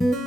Welcome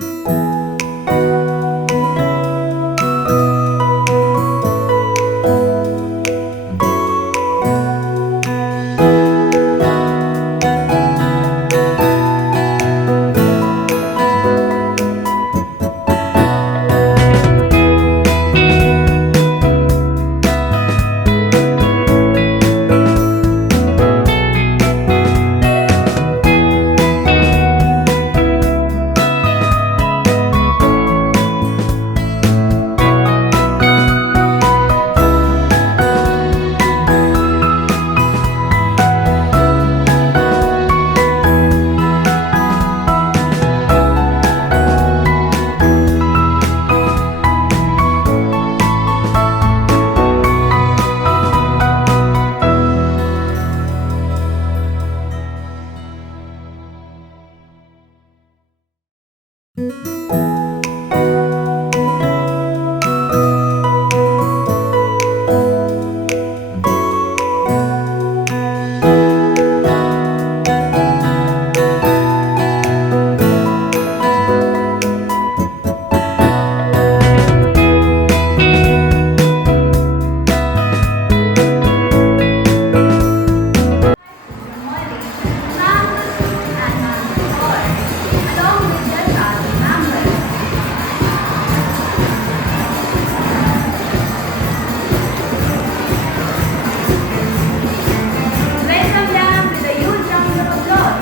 them with a huge round of applause.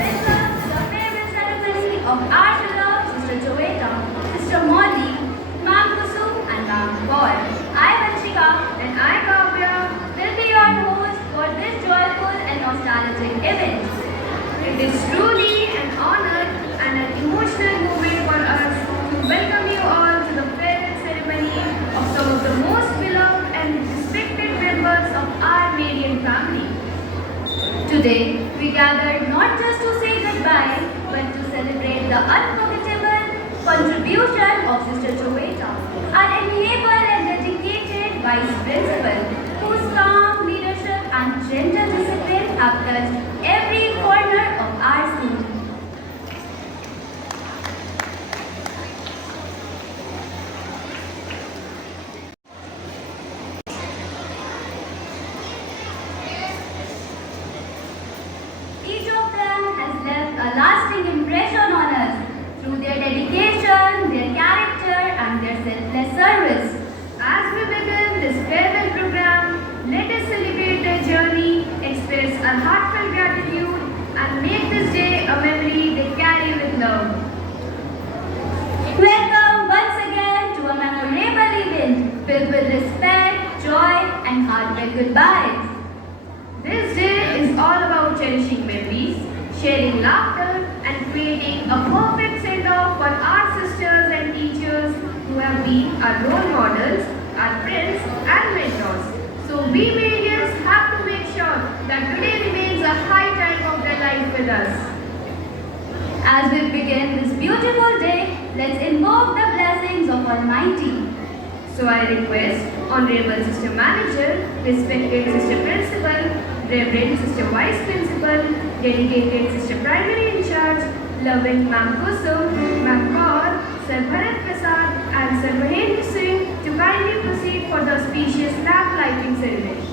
Welcome to the favorite celebrity of our beloved Sister Joeta, Sister Molly, Ma'am Kusu, and Ma'am Paul. I, Vanshika, and I, Kavya, will be your host for this joyful and nostalgic event. It is truly an honor and an emotional moment for us to welcome you all to the farewell ceremony of some of the most beloved and respected members of our Marian family. Today, we gathered not just to say goodbye, but to celebrate the unforgettable contribution of Sister Joeta, our amiable and dedicated Vice Principal, whose calm leadership and gentle discipline have touched every corner of our school. Each of them has left a lasting impression on us through their dedication, their character, and their selfless service. As we begin this farewell program, let us celebrate their journey, express our heartfelt gratitude, and make this day a memory they carry with love. Welcome once again to a memorable event filled with respect, joy, and heartfelt goodbyes. This day is all about cherishing memories, sharing laughter, and creating a perfect send-off for our sisters and teachers who have been our role models, our friends, and mentors. So we Marians have to make sure that today remains a high time of their life with us. As we begin this beautiful day, let's invoke the blessings of Almighty. So I request Honorable Sister Manager, respected Sister Principal, Reverend Sister Vice Principal, dedicated Sister Primary in Charge, loving Ma'am Kusum, Ma'am Kaur, Sir Bharat Prasad, and Sir Mahendra Singh to kindly proceed for the auspicious lamp lighting ceremony.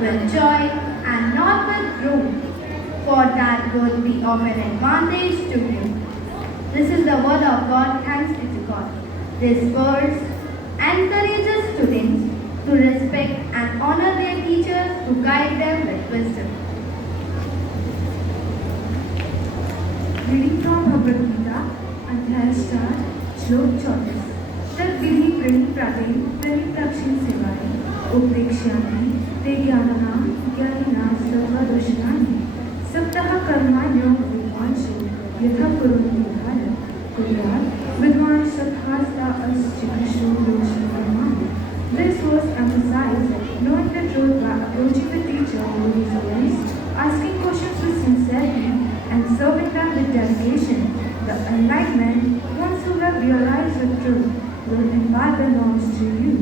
with joy and not with gloom, for that would be of an advantage to you. This is the word of God. Thanks be to God. These words encourages students to respect and honor their teachers, to guide them with wisdom. Reading from Bhagavad Gita, Adhyay 4, Shlok 34. तद विधि प्रणिप्राते प्रणिप्राक्षिण सेवाए उपेक्ष्यामि ते ज्ञानानां ज्ञानिनां सर्वदोषानां सप्तः कर्माण्यो विद्वांसो यथा कुर्वन्ति यथा कुर्यात् विद्वान् सत्हास्ता अस्चिकृष्टो योगशर्मा. This was emphasized, knowing the truth by approaching the teacher with excellence, asking questions with sincerity, and serving them with dedication. The enlightenment, once who have realized the truth, will impart the knowledge to you.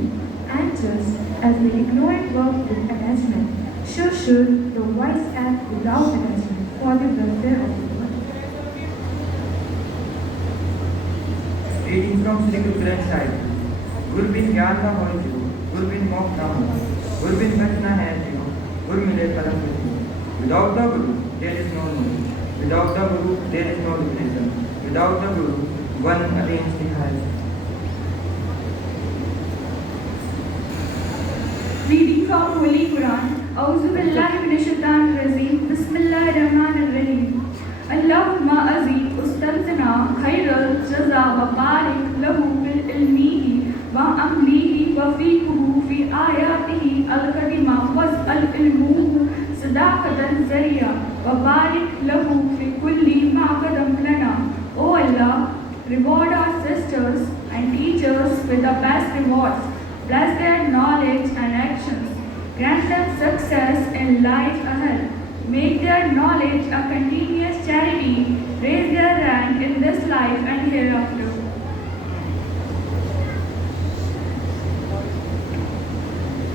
And just as the ignorant work with attachment, so should the wise act without attachment for the welfare of the world. Reading from Sri Guru Granth Sahib. गुर बिन ज्ञान न होय जियो, गुर बिन मोक्ष न होय, गुर बिन बच न है जियो, गुर मिले परम गति. Without the Guru, there is no knowledge. Without the Guru, there is no liberation. Without the Guru, one attains the highest. Reading from Holy Quran, A'udhu Billahi Minash Shaitanir Rajeem, Bismillahir Rahmanir Rahim. Allahumma azid ustadzana khairal jaza wa barik lahu bil ilmihi wa amlihi wa fiqhuhu fi ayatihi al-karima was'al ilmuhu sadaqatan zariya wa barik lahu fi kulli ma qadam lana. O Allah, reward our sisters and teachers with the best rewards. Bless their knowledge and actions. Grant them success in life ahead. Make their knowledge a continuous charity. Raise their rank in this life and hereafter.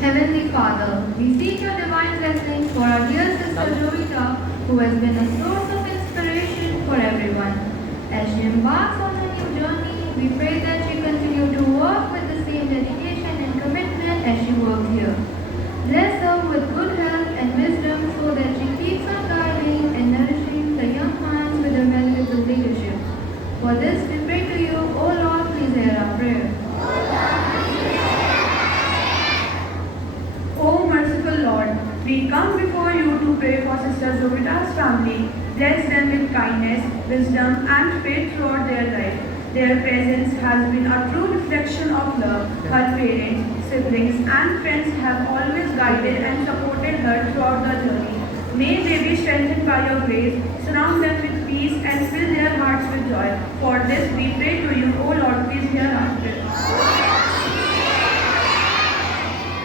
Heavenly Father, we seek your divine blessings for our dear sister Jovita, who has been a source of inspiration for everyone. As she embarks on her new journey, we pray that she continue to work with the same dedication and commitment as she worked here. Bless her with good health and wisdom so that she keeps on guiding and nourishing the young minds with her valuable leadership. For this we pray to you, O Lord, please hear our prayer. O merciful Lord, we come before you to pray for Sister Jovita's family. Bless them with kindness, wisdom, and faith throughout their life. Their presence has been a true reflection of love. Her parents, siblings, and friends have always guided and supported her throughout the journey. May they be strengthened by your grace, surround them with peace, and fill their hearts with joy. For this we pray to you, O Lord, please hear our prayer.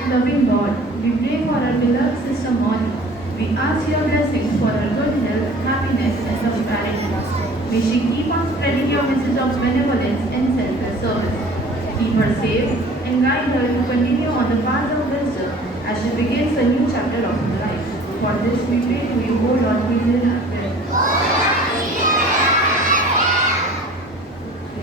Loving God, we pray for our beloved sister Molly. We ask your blessings for her good health, happiness, and prosperity. May she keep on spreading your message of benevolence and selfless service. Keep her safe and guide her to continue on the path of wisdom as she begins a new chapter of her life. For this we pray to you, O Lord, please hear our prayer.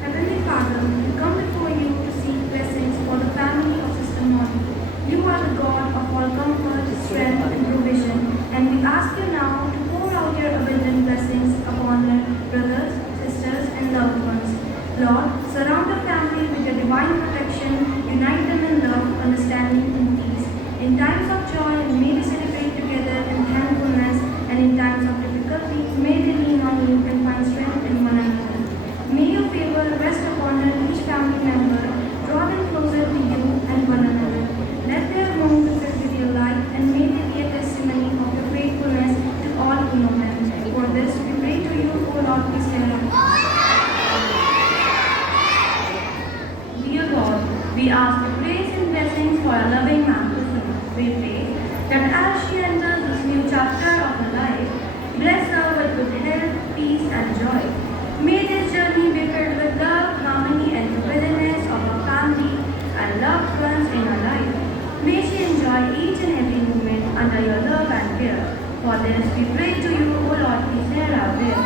Heavenly Father, we come before you to seek blessings for the family of Sister Molly. You are the God of all comfort, strength, and provision, and we ask you now to pour out your abundant blessings upon her brothers, sisters, and loved ones. Lord, surround the family with your divine protection, unite them in love, understanding, and peace. In times of joy, may we celebrate together in thankfulness, and in times of difficulty, may they lean on you and find strength in one another. May your favor rest upon each family member, draw them closer to you and one another. Let their home be filled with your light, and may they be a testimony of your faithfulness to all who know them. For this we pray to you, O Lord, please hear us. Dear God, we ask for grace and blessings for our loving man. We pray that as she enters this new chapter of her life, bless her with good health, peace, and joy. May this journey be filled with love, harmony, and togetherness of her family and loved ones in her life. May she enjoy each and every moment under your love and care. For this we pray to you, O Lord, please hear our prayer.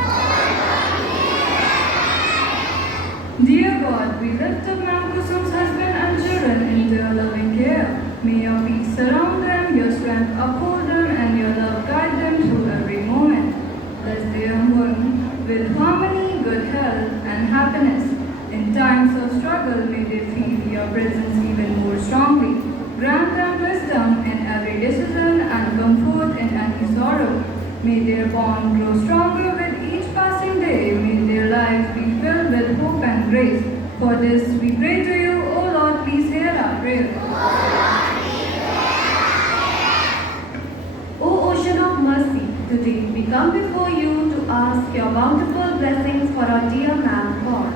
Dear God, we lift up Ma'am Kusum's husband and children in their loving care. May your peace surround them, your strength uphold them and your love guide them through every moment. Bless the young one with harmony, good health, and happiness. In times of struggle, may they feel your presence even more strongly. Grant them wisdom in every decision and comfort in any sorrow. May their bond grow stronger with each passing day. May their lives be filled with hope and grace. For this we pray to you, O Lord, please hear our prayer. O ocean of mercy, today we come before you to ask your bountiful blessings for our dear ma'am God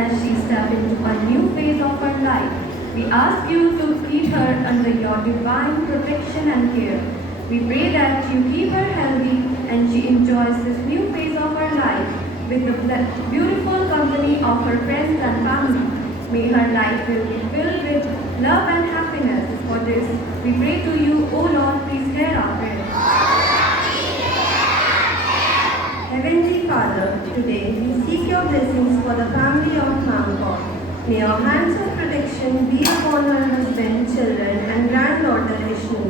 as she steps into a new phase of her life. We ask you to keep her under your divine protection and care. We pray that you keep her healthy and she enjoys this new phase of her life with the beautiful company of her friends and family. May her life will be filled with love and happiness. For this, we pray to you, O Lord, please hear our prayer. Heavenly Father, today we seek your blessings for the family of Mount God. May your hands of protection be upon her husband, children, and granddaughter Ishnu.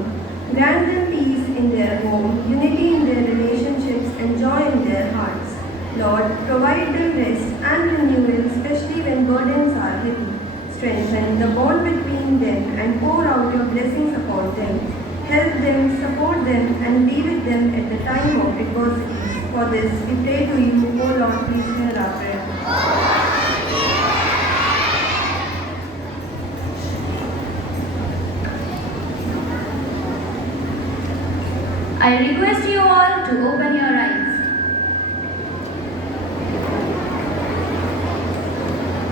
Grant them peace in their home, unity in their relationships, and joy in their hearts. Lord, provide them rest and renewal, especially when burdens are heavy. Strengthen the bond between them and pour out your blessings upon them. Help them, support them, and be with them at the time of adversity. For this, we pray to you, O Lord, please hear our prayer. I request you all to open your eyes.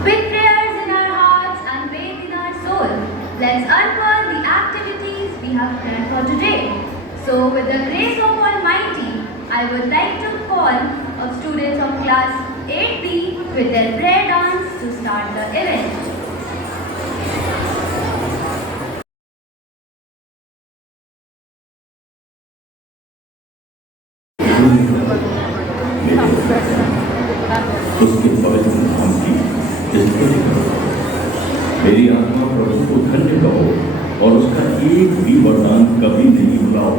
With prayers in our hearts and faith in our soul, let's unfold the activities we have planned for today. So, with the grace of Almighty, I would like to call up students of class 8B with their prayer dance to start the event. उसके पवित्र नाम की स्तुति करो। मेरी आत्मा प्रभु को धन्य कहो और उसका एक भी वरदान कभी नहीं भुलाओ।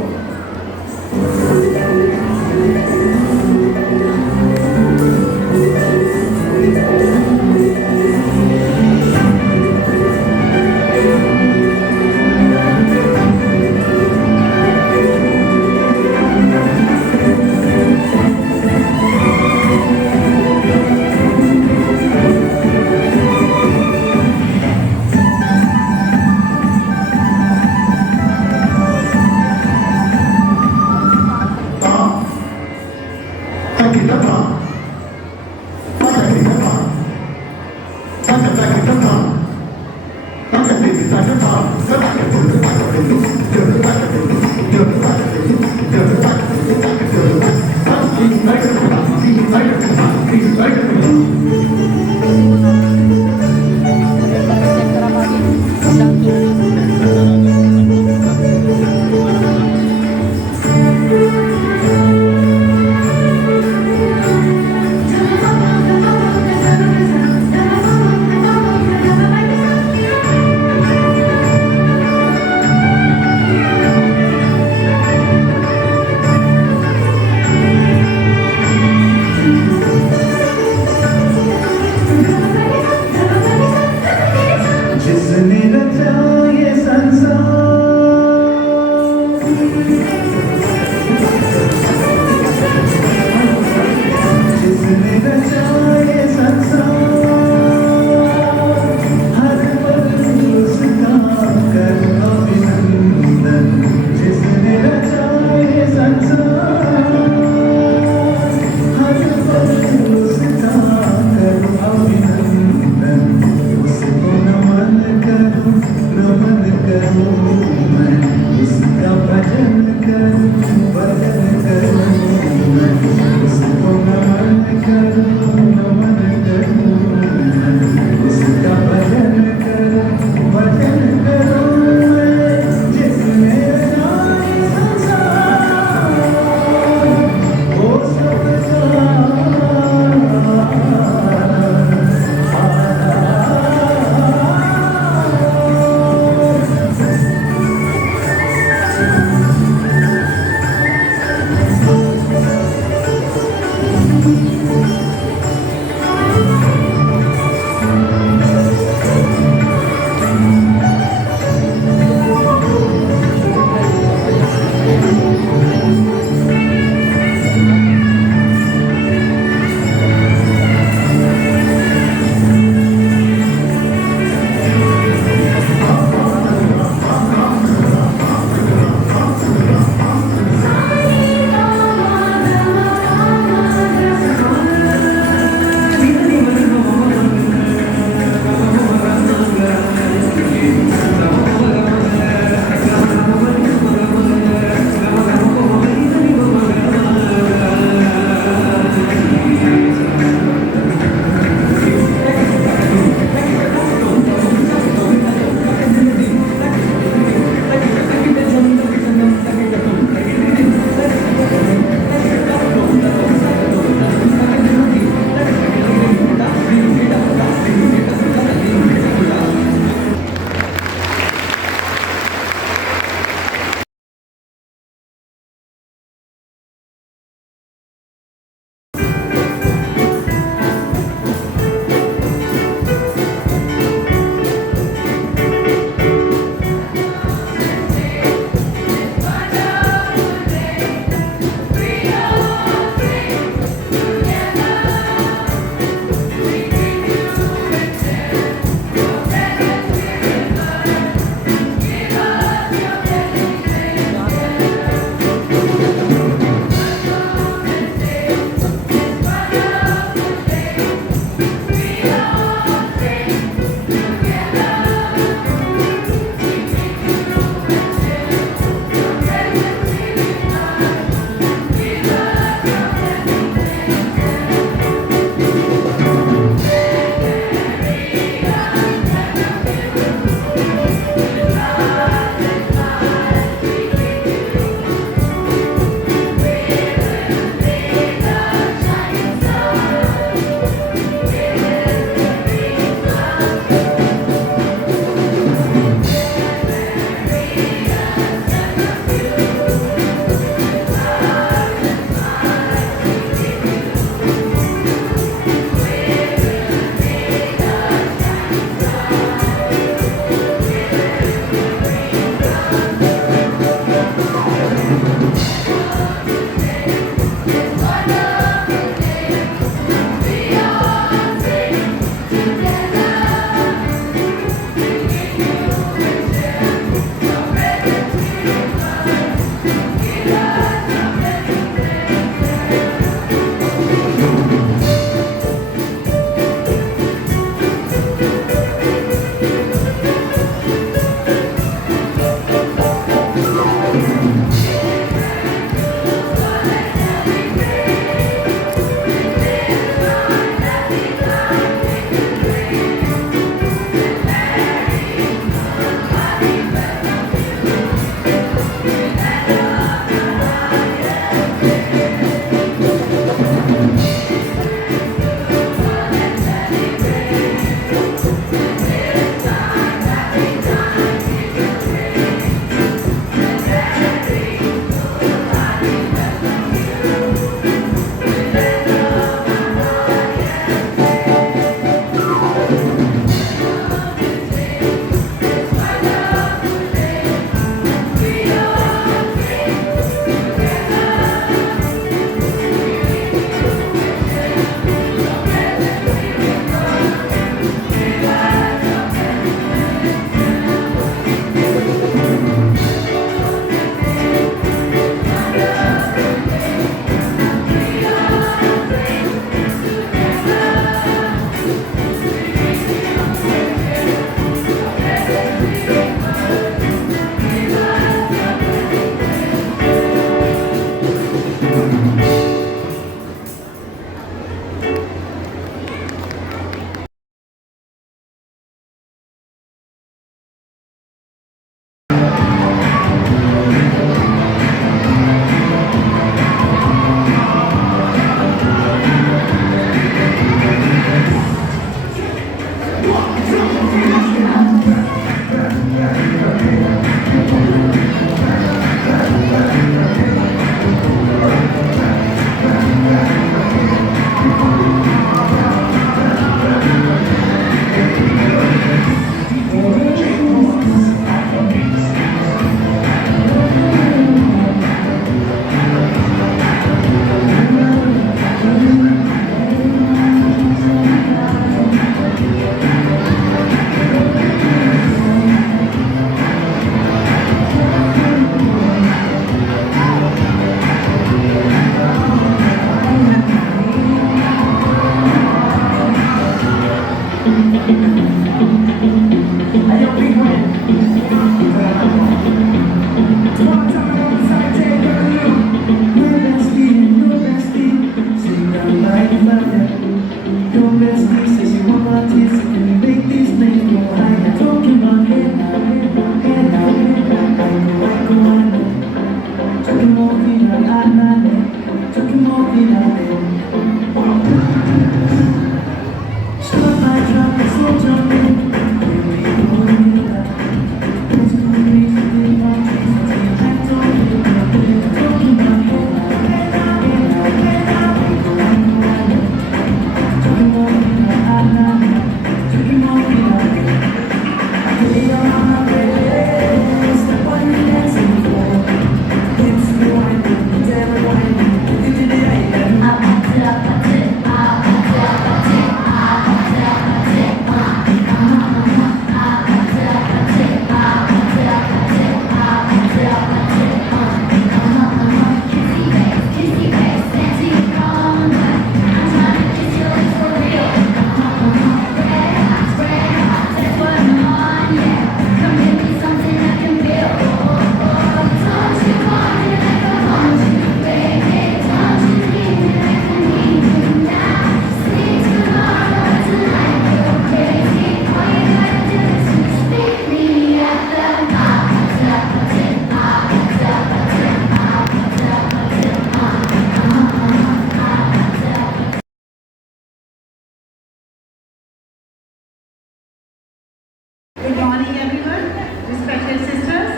Good morning, everyone, respected sisters,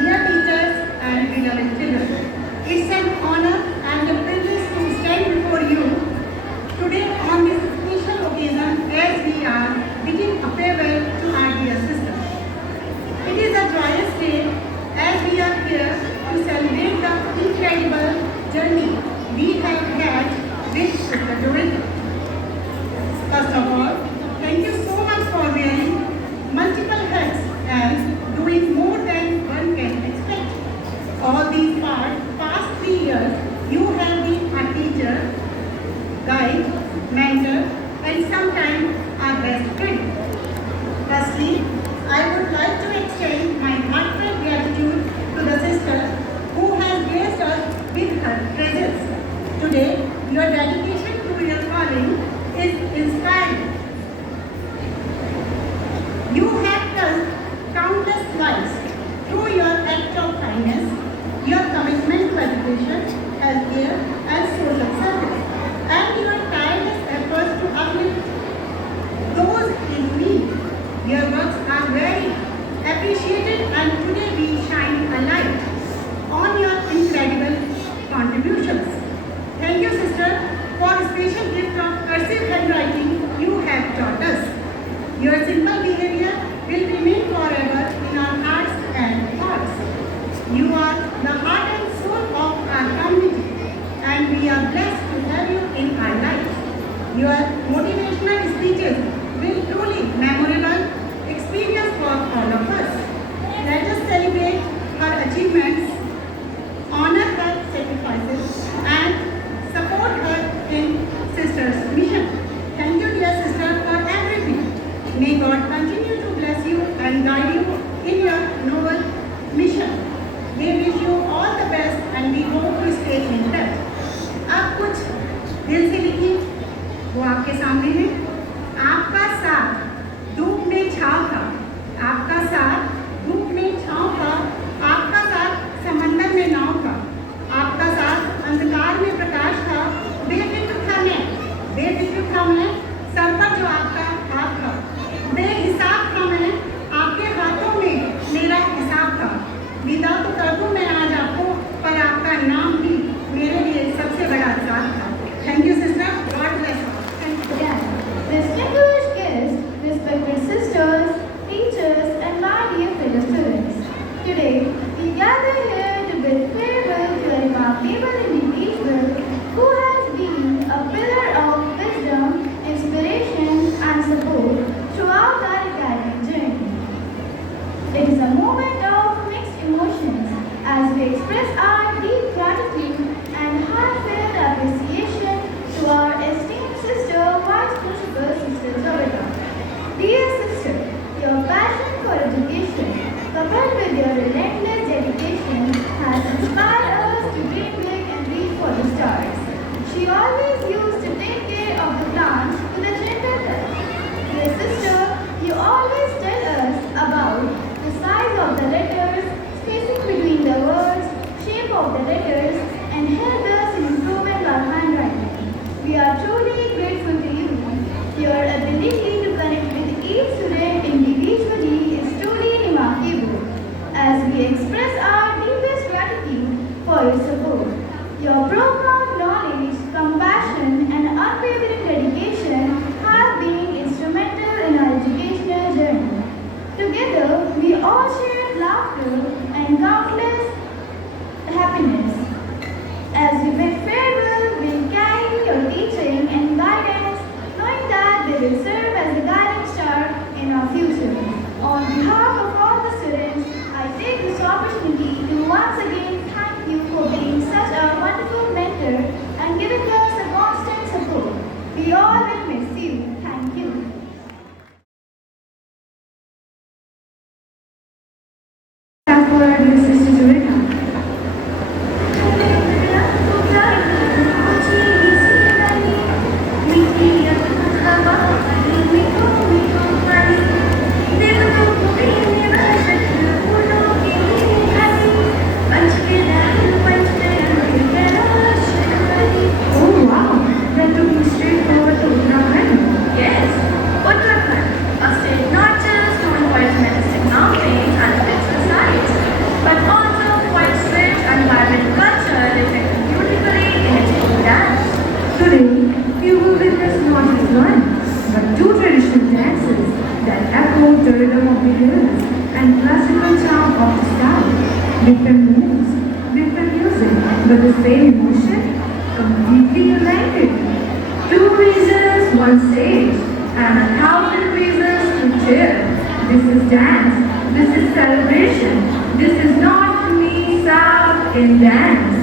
dear teachers, and beloved children. It's an honor and a privilege to stand before you today on this special occasion as we are bidding a farewell to our dear sister. It is a joyous day as we are here to celebrate the incredible journey we have had with Sister Dorita. First of all, thank you so much for wearing multiple hats and doing more than one can expect. All these past 3 years, you have been a teacher, guide, mentor, and sometimes our best friend. Firstly, I would like to extend my heartfelt gratitude to the sister who has graced us with her presence. Today, your dedication to your calling is inspiring. You have touched countless lives through your act of kindness, your commitment to education, healthcare, and social service, and your tireless efforts to uplift those in need. Your works are very appreciated, and today we shine a light on your incredible contributions. Thank you, sister, for a special gift of cursive handwriting you have taught us. Your simple behavior will remain forever in our hearts and thoughts. You are the heart and soul of our community, and we are blessed to have you in our lives. Your motivational speeches will truly memorable experience for all of us. Let us celebrate her achievements, honor her sacrifices, and support her in sister's mission. Thank you, dear sister, for everything. May God continue to bless you and letters and helped us in improving our handwriting. We are truly grateful to you. Your ability to connect with each student individually is truly remarkable. As we express our deepest gratitude for your support, your profound knowledge, compassion, and unwavering dedication have been instrumental in our educational journey. Together, we all shared laughter and countless happiness. As we bid farewell, we carry your teaching and guidance, knowing that they will serve as a guiding star in our future. On behalf of all the students, I take this opportunity to once again thank you for being such a wonderful mentor and giving us a constant support. We all will miss you. Thank you. Clap for our dear sister Joanna. Oh wow, that took me straight forward to Uttarakhand. Yes, Uttarakhand, a state not just known for its majestic mountains and spiritual sites, but also for its rich and vibrant culture reflected beautifully in its folk dance. Today, you will witness not just one, but two traditional dances that echo the rhythm of the hills and classical charm of the south. Different moves, different music, but the same emotion, completely united. Two reasons, one stage, and 1,000 reasons to cheer. This is dance, this is celebration, this is not me South in dance.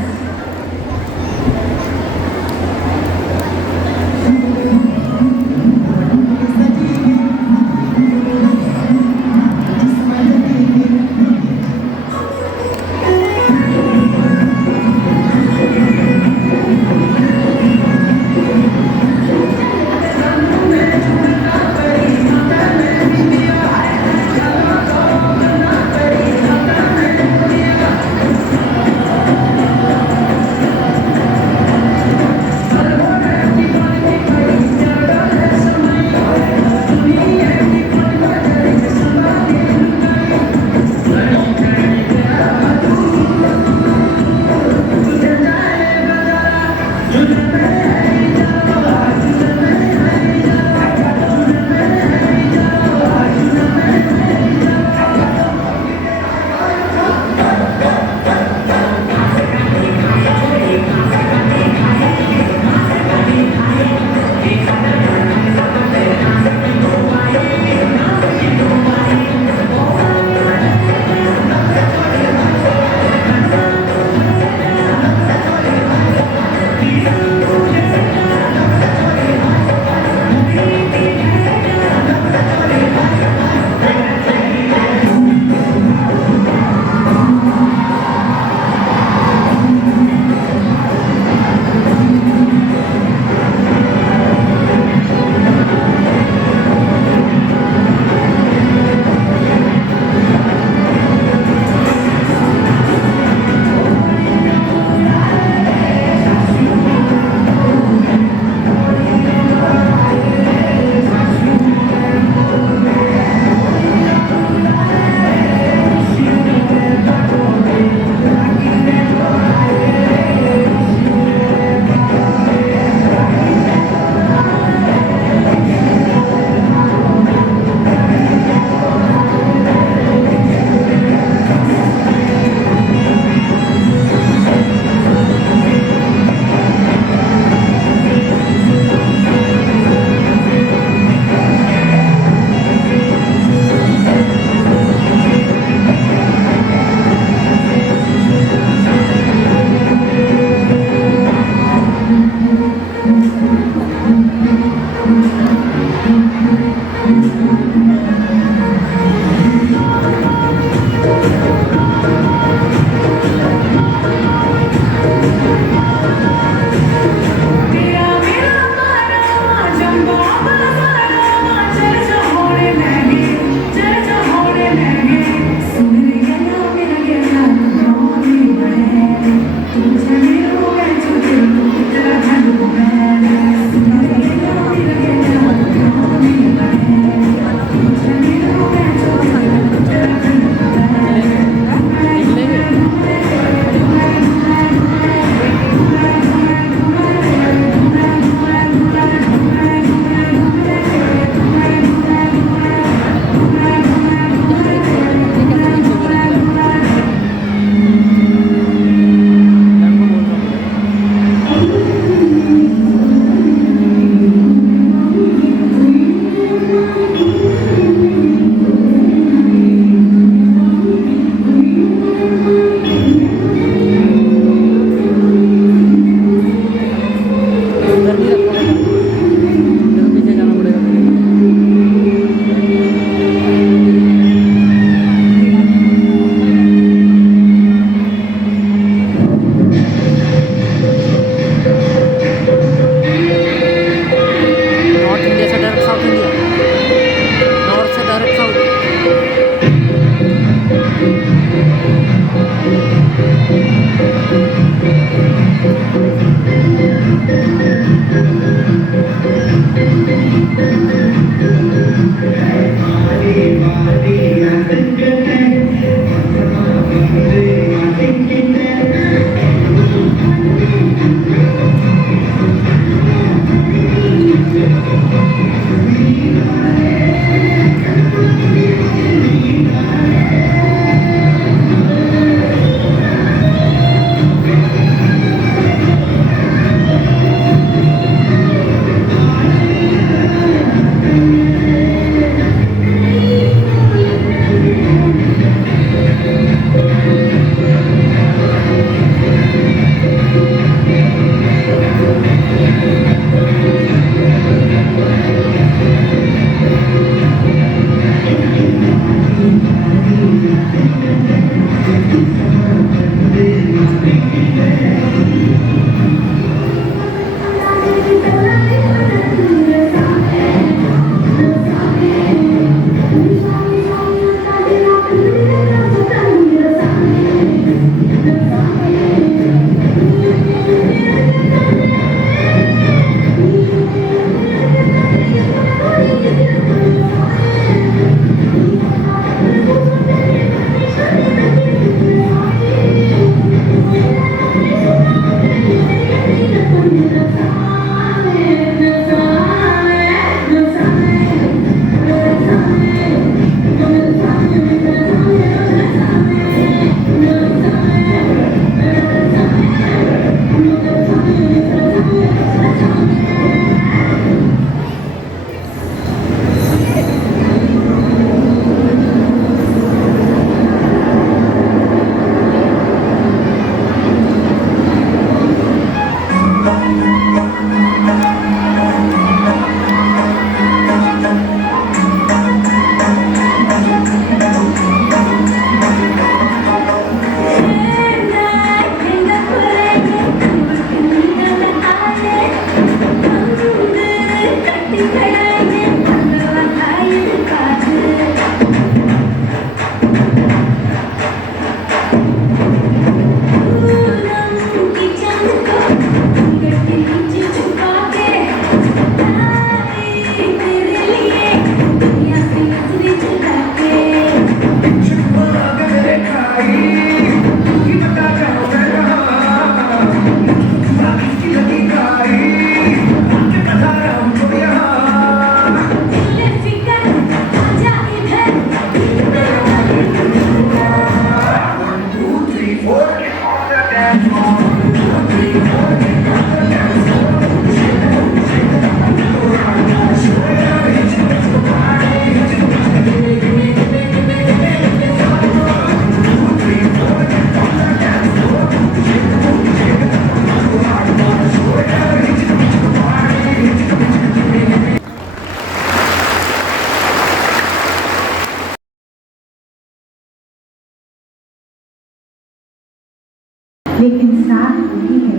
प्रार्थना होती है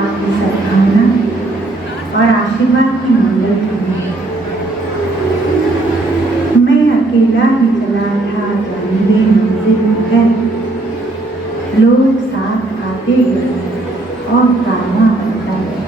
आपकी सद्भावना और आशीर्वाद की मंगल होगी। मैं अकेला ही चला था जानिबे मंजिल है, लोग साथ आते गए और कारवां बढ़ता गया।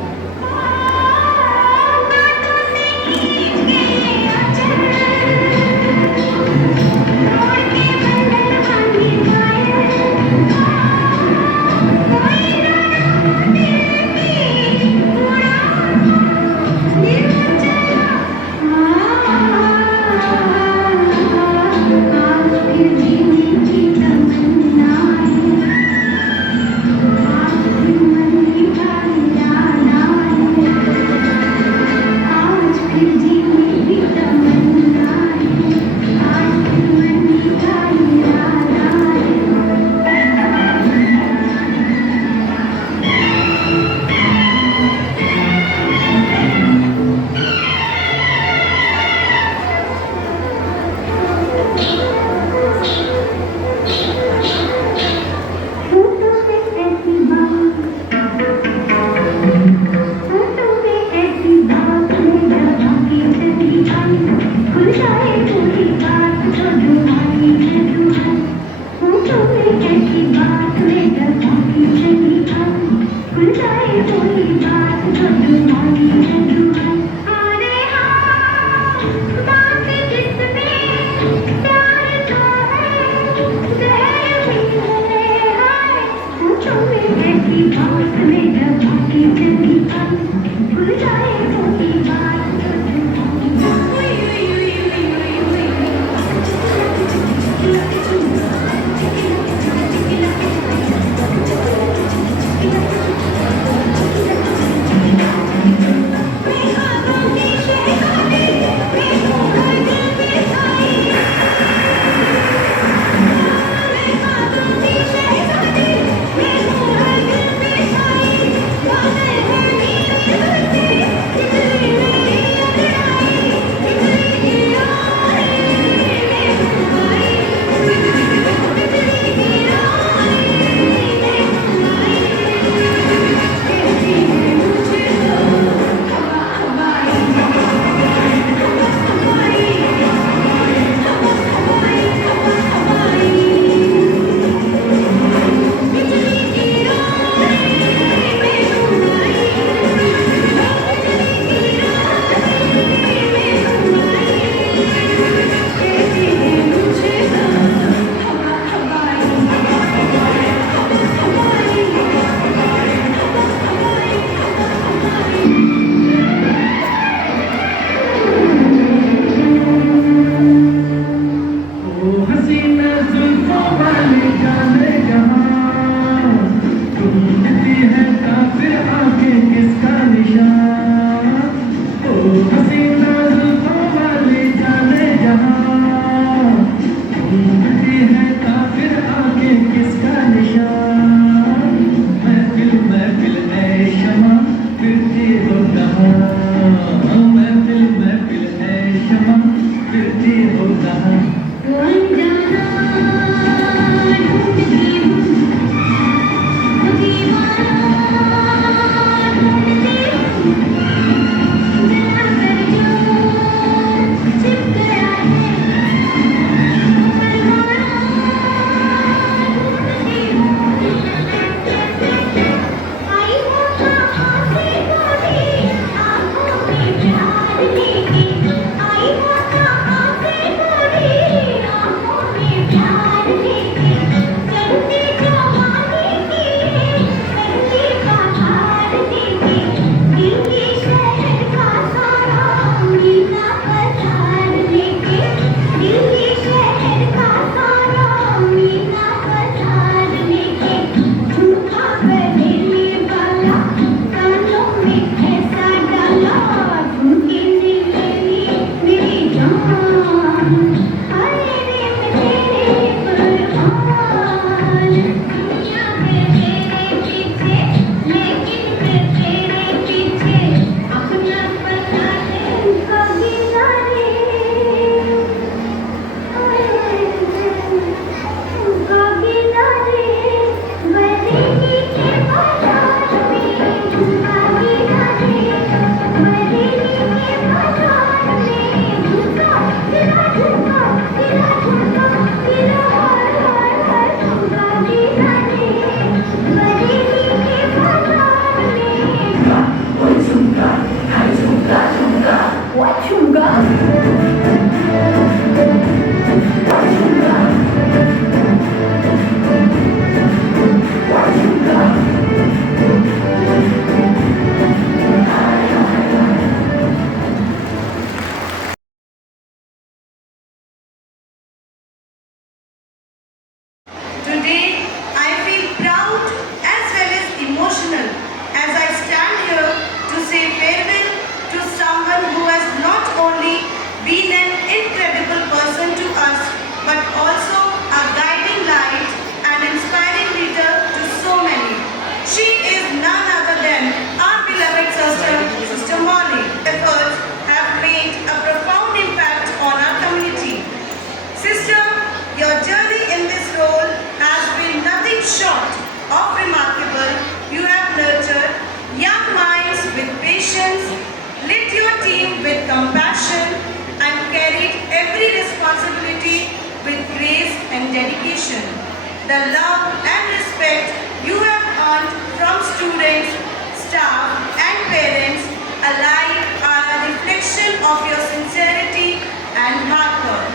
the love and respect you have earned from students, staff and parents alike are a reflection of your sincerity and hard work.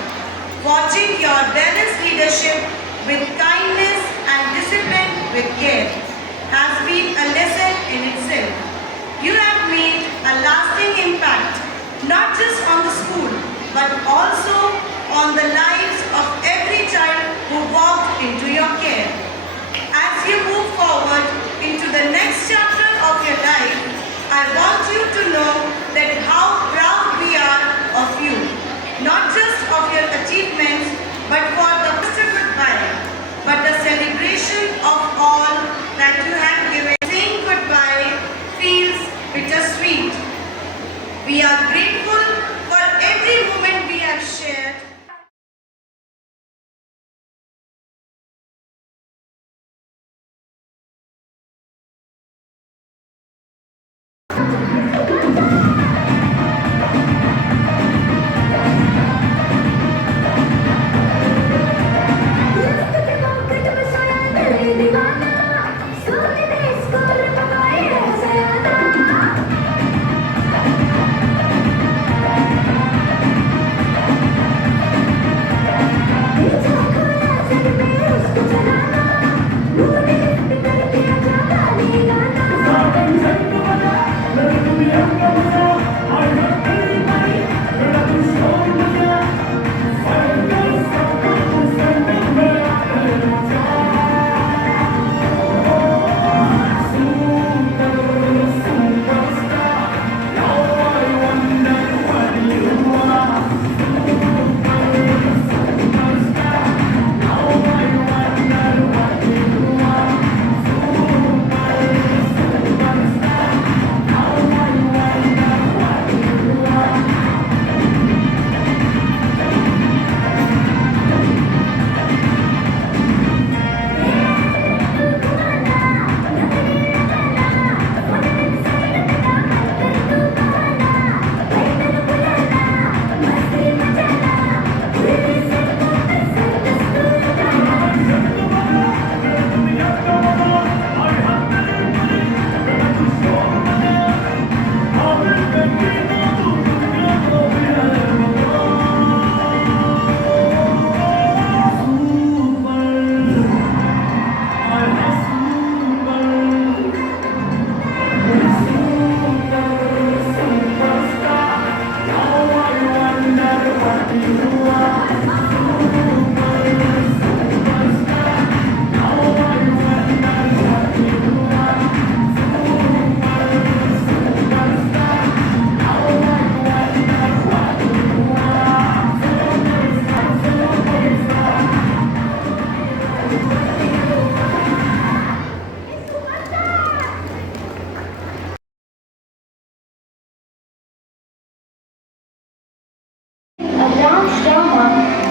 Watching your balanced leadership with kindness and discipline with care has been a lesson in itself. You have made a lasting impact, not just on the school, but also on the lives of every child who walked into your care. As you move forward into the next chapter of your life, I want you to know that how proud we are of you, not just of your achievements, but for the goodbye, but the celebration of all that you have given. Saying goodbye feels bittersweet. We are grateful for every moment we have shared. A dance drama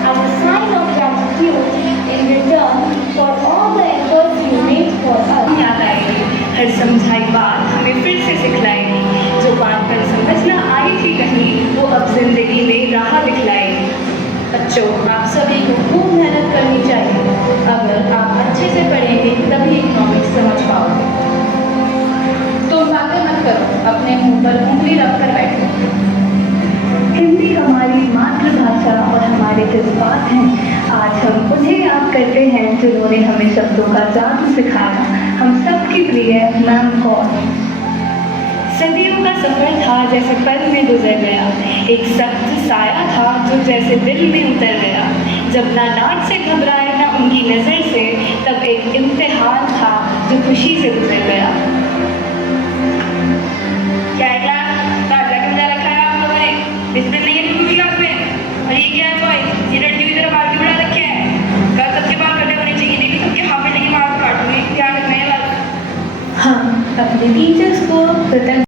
as a sign of gratitude in return for all the efforts you made for us. याद आएगी, हर समझाई बात हमें फिर से सिखलाएगी। जो बात पर समझ न आई थी कहीं, वो अब जिंदगी में राह दिखलाएगी। बच्चों, आप सभी को खूब मेहनत करनी चाहिए। अगर आप अच्छे से पढ़ेंगे तभी इकोनॉमिक्स समझ पाओगे। तुम बातें मत करो, अपने मुंह पर उंगली रखकर बैठो। हिंदी हमारी मातृभाषा और हमारे जज्बात हैं। आज हम उन्हें याद करते हैं जिन्होंने हमें शब्दों का जादू सिखाया। हम सबकी प्रिय मैम कौर। सदियों का सफर था जैसे पल में गुजर गया, एक सख्त साया था जो जैसे दिल में उतर गया। जब ना डांट से घबराए ना उनकी नज़र से, तब एक इम्तिहान था जो खुशी से गुजर गया। क्या है क्लास? रखा है आप लोगों ने? डिसिप्लिन नहीं है बिल्कुल भी क्लास में। और ये क्या है बॉयज? ये लड़की की तरफ आगे बढ़ा रखे हैं। कल सबके बाल कटे होने चाहिए, नहीं तो सबके हाथ में लेके मार काटूंगी। ध्यान रखना है बात। हम अपने टीचर्स को कृतज्ञ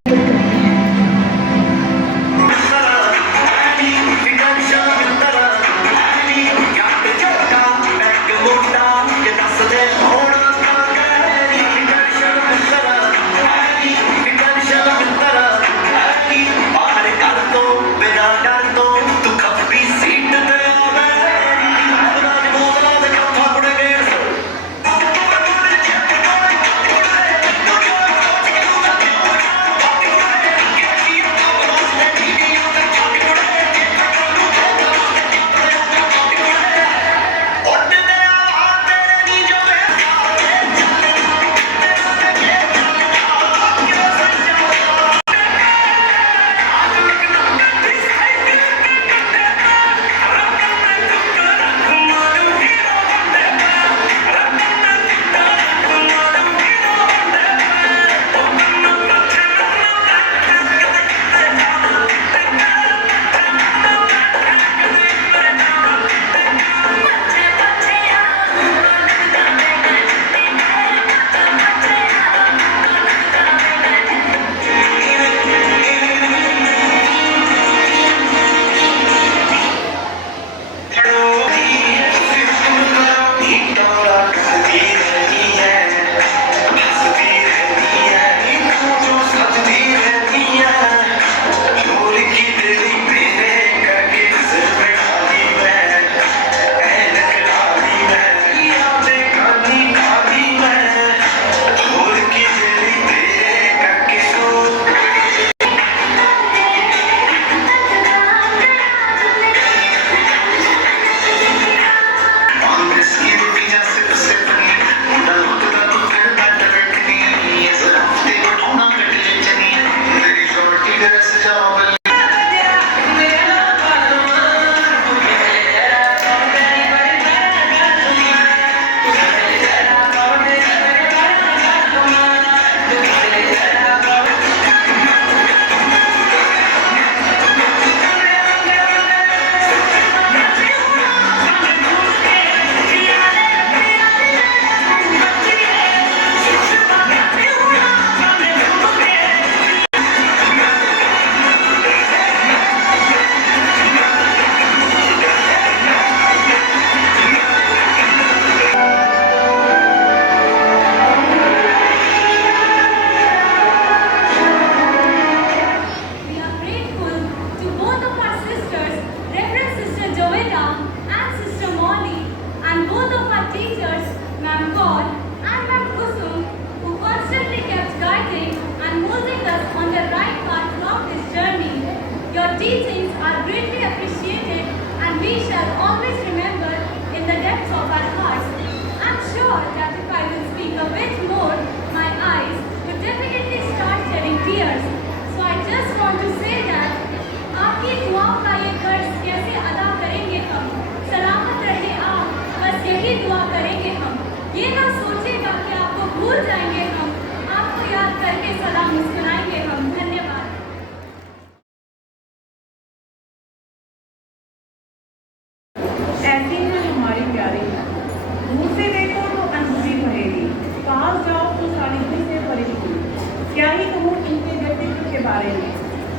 बारे में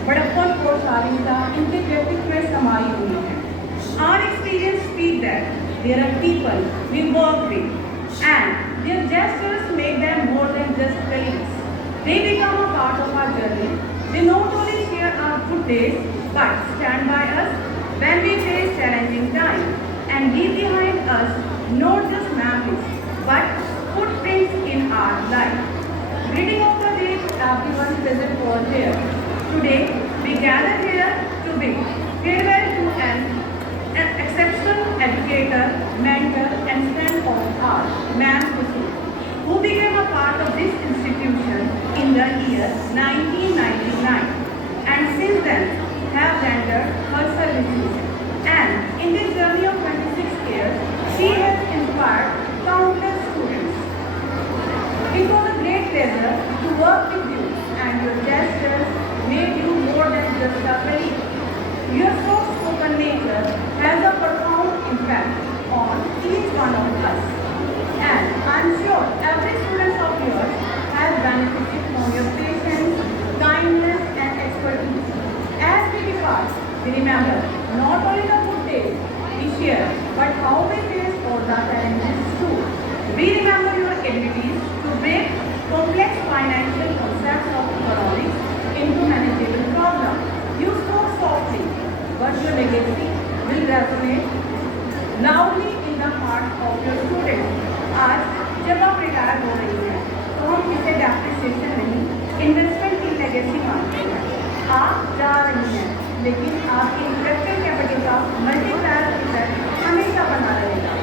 बड़प्पन और शालीनता इनके व्यक्तित्व में समाई हुई है। Our experience speak that there are people we work with and their gestures make them more than just colleagues. They become a part of our journey. They not only share our good days but stand by us when we face challenging times and leave behind us not just memories but footprints in our life. Greeting of the day to everyone present over here. Today we gather here to bid farewell to an exceptional educator, mentor and friend of ours, Ma'am Kusu, who became a part of this institution in the year 1999 and since then have rendered her services. And in this journey of 26 years, she has inspired countless students. It was a great pleasure to work with you and your gestures made you more than just a colleague. Your soft-spoken nature has a profound impact on each one of us. And I'm sure every student of yours has benefited from your patience, kindness and expertise. As we depart, we remember not only the good days we share, but how we face all the challenges too. We remember your abilities to break complex financial concepts of economics into manageable problems. You spoke softly, but your legacy will resonate loudly in the hearts of your students. आज जब आप retire हो रही हैं, तो हम इसे depreciation नहीं, इन्वेस्टमेंट इन लेगेसी मानते हैं। आप जा रही हैं, लेकिन आपकी इंटेलेक्चुअल कैपिटल का मल्टीप्लायर इफेक्ट हमेशा बना रहेगा।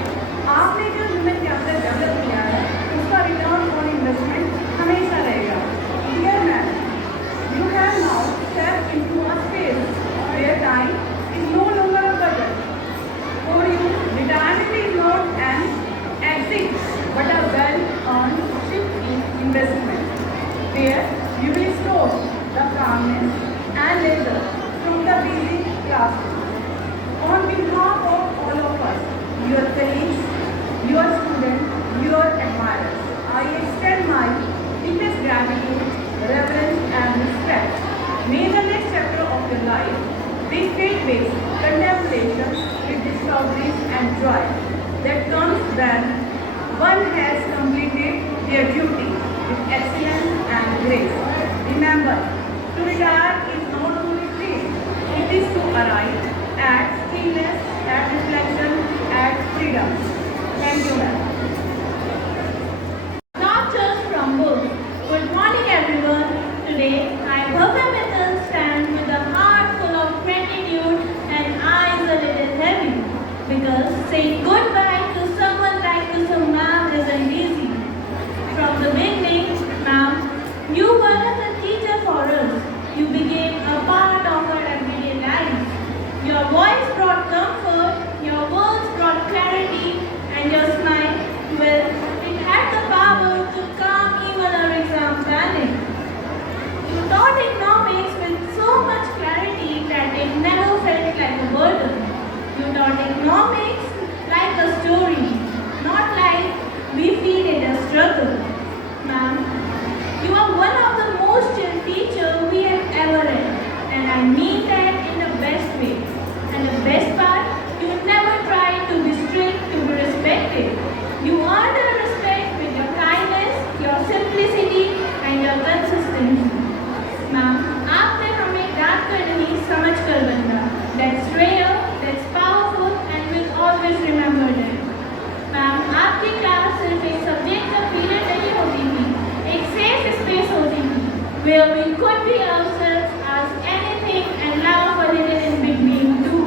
आपने जो ह्यूमन कैपिटल डेवलप किया है, उसका रिटर्न ऑन इन्वेस्टमेंट हमेशा रहेगा। Dear man, you have now stepped into a space where time is no longer a burden. For you, retirement is not an exit, but a well-earned shift in investment, where you will store the calmness and leisure from the busy classroom. On behalf of all of us, your colleagues, your students, your admirers, I extend my deepest gratitude, reverence and respect. May the next chapter of your life be filled with contemplation, with discoveries and joy that comes when one has completed their duty with excellence and grace. Remember, to retire is not to retreat, it is to arrive at stillness, at reflection, at freedom. Thank you, ma'am. Not just from books. Good morning, everyone. Today, I Bhavya Mittal stand with a heart full of gratitude and eyes a little heavy because saying goodbye to someone like Kusum ma'am isn't easy. From the beginning, ma'am, you weren't a teacher for us. You became a part of our everyday lives. Your voice brought comfort, your words brought clarity, and your smile, well, it had the power to calm even our exam panic. You taught economics with so much clarity that it never felt like a burden. You taught economics like a story, not like we feel it a struggle. Ma'am, you are one of the most chill teachers we have ever had, and I mean that in the best way. And the best part, you never tried to be strict to be respected. You earned our respect with your kindness, your simplicity, and your consistency. Ma'am, आपने हमें डांट कर नहीं समझ कर बंदा. That's rare, that's powerful, and we'll always remember that. Ma'am, आपकी class सिर्फ एक सब्जेक्ट का पीरियड नहीं होती थी, एक सेफ स्पेस होती थी, where we could be ourselves, ask anything, and laugh a little in between too.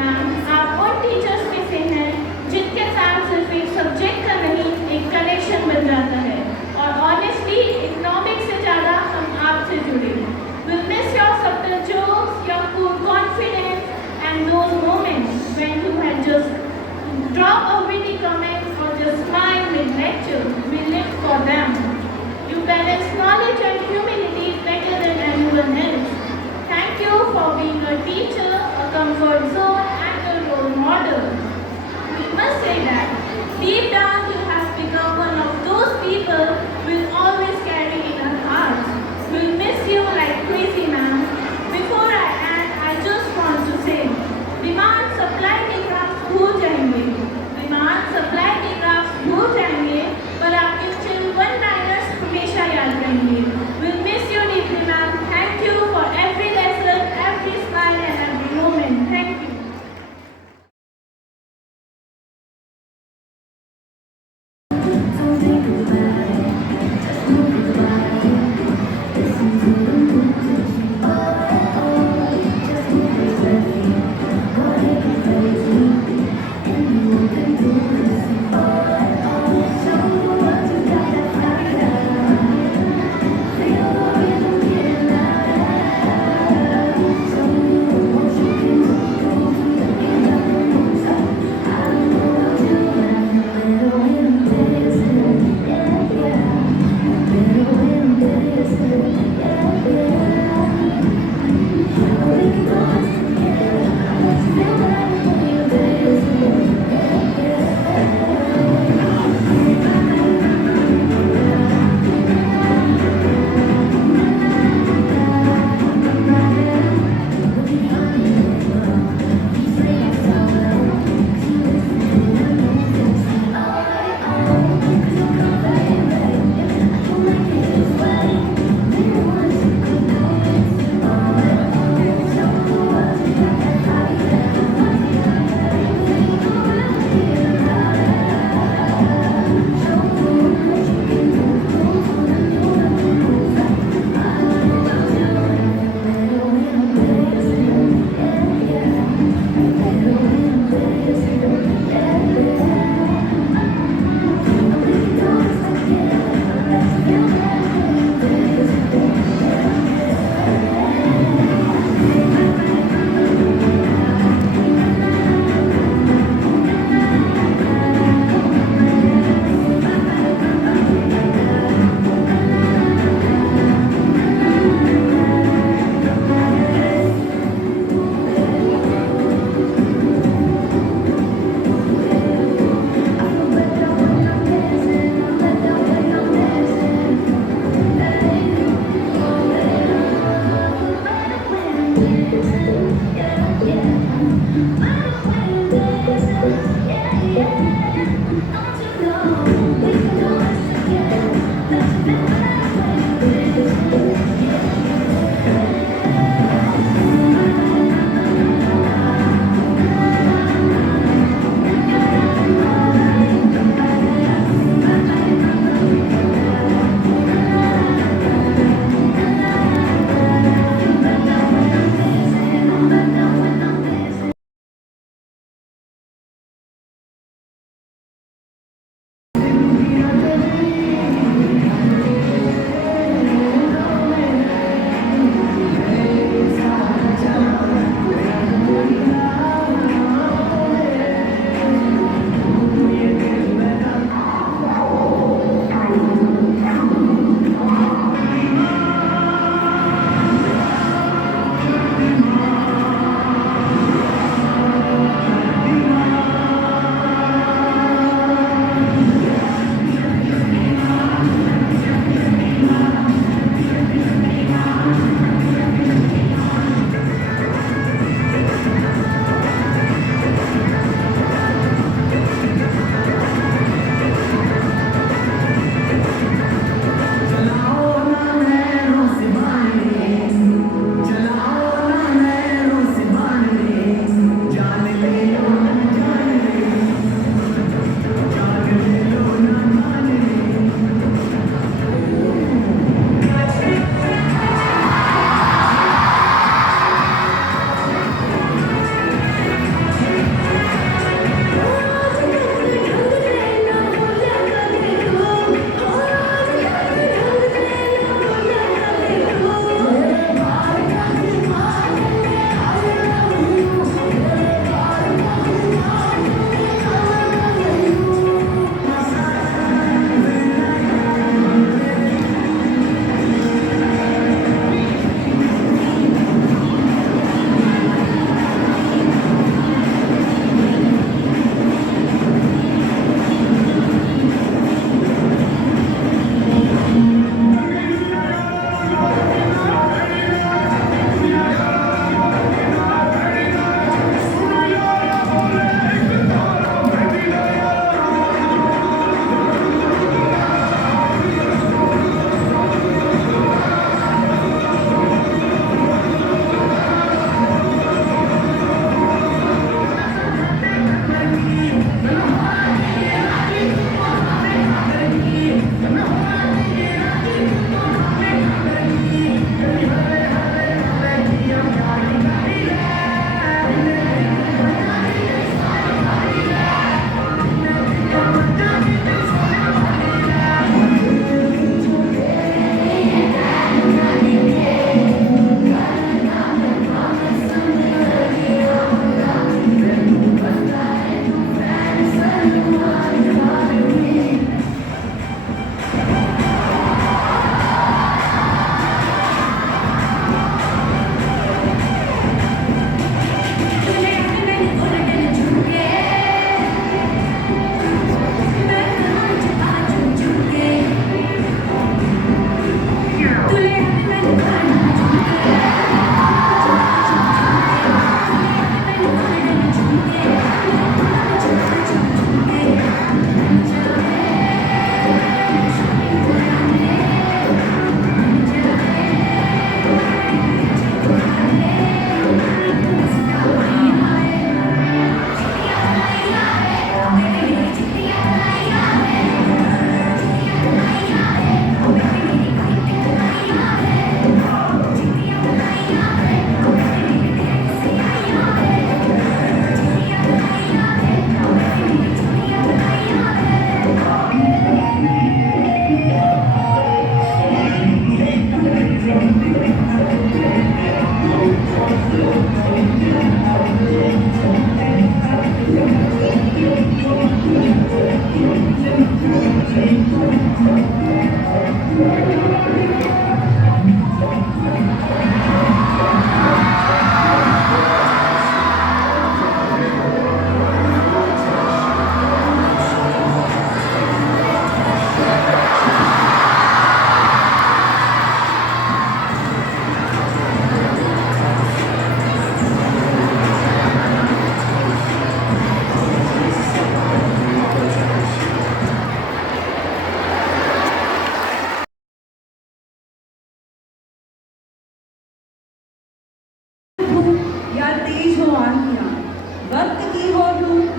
Ma'am, आप उन टीचर्स में से हैं जिनके साथ सिर्फ एक सब्जेक्ट का नहीं, एक कनेक्शन बन जाता है. और ऑनेस्टली, इकोनॉमिक्स से ज़्यादा हम आपसे जुड़े. We'll miss your subtle jokes, your cool confidence, and those moments when you had just drop a witty comment or just smile mid-lecture. We live for them. You balance knowledge and humility better than anyone else. Thank you for being a teacher, a comfort zone, and a role model. We must say that deep down you have become one of those people we'll always carry in our hearts. We'll miss you like crazy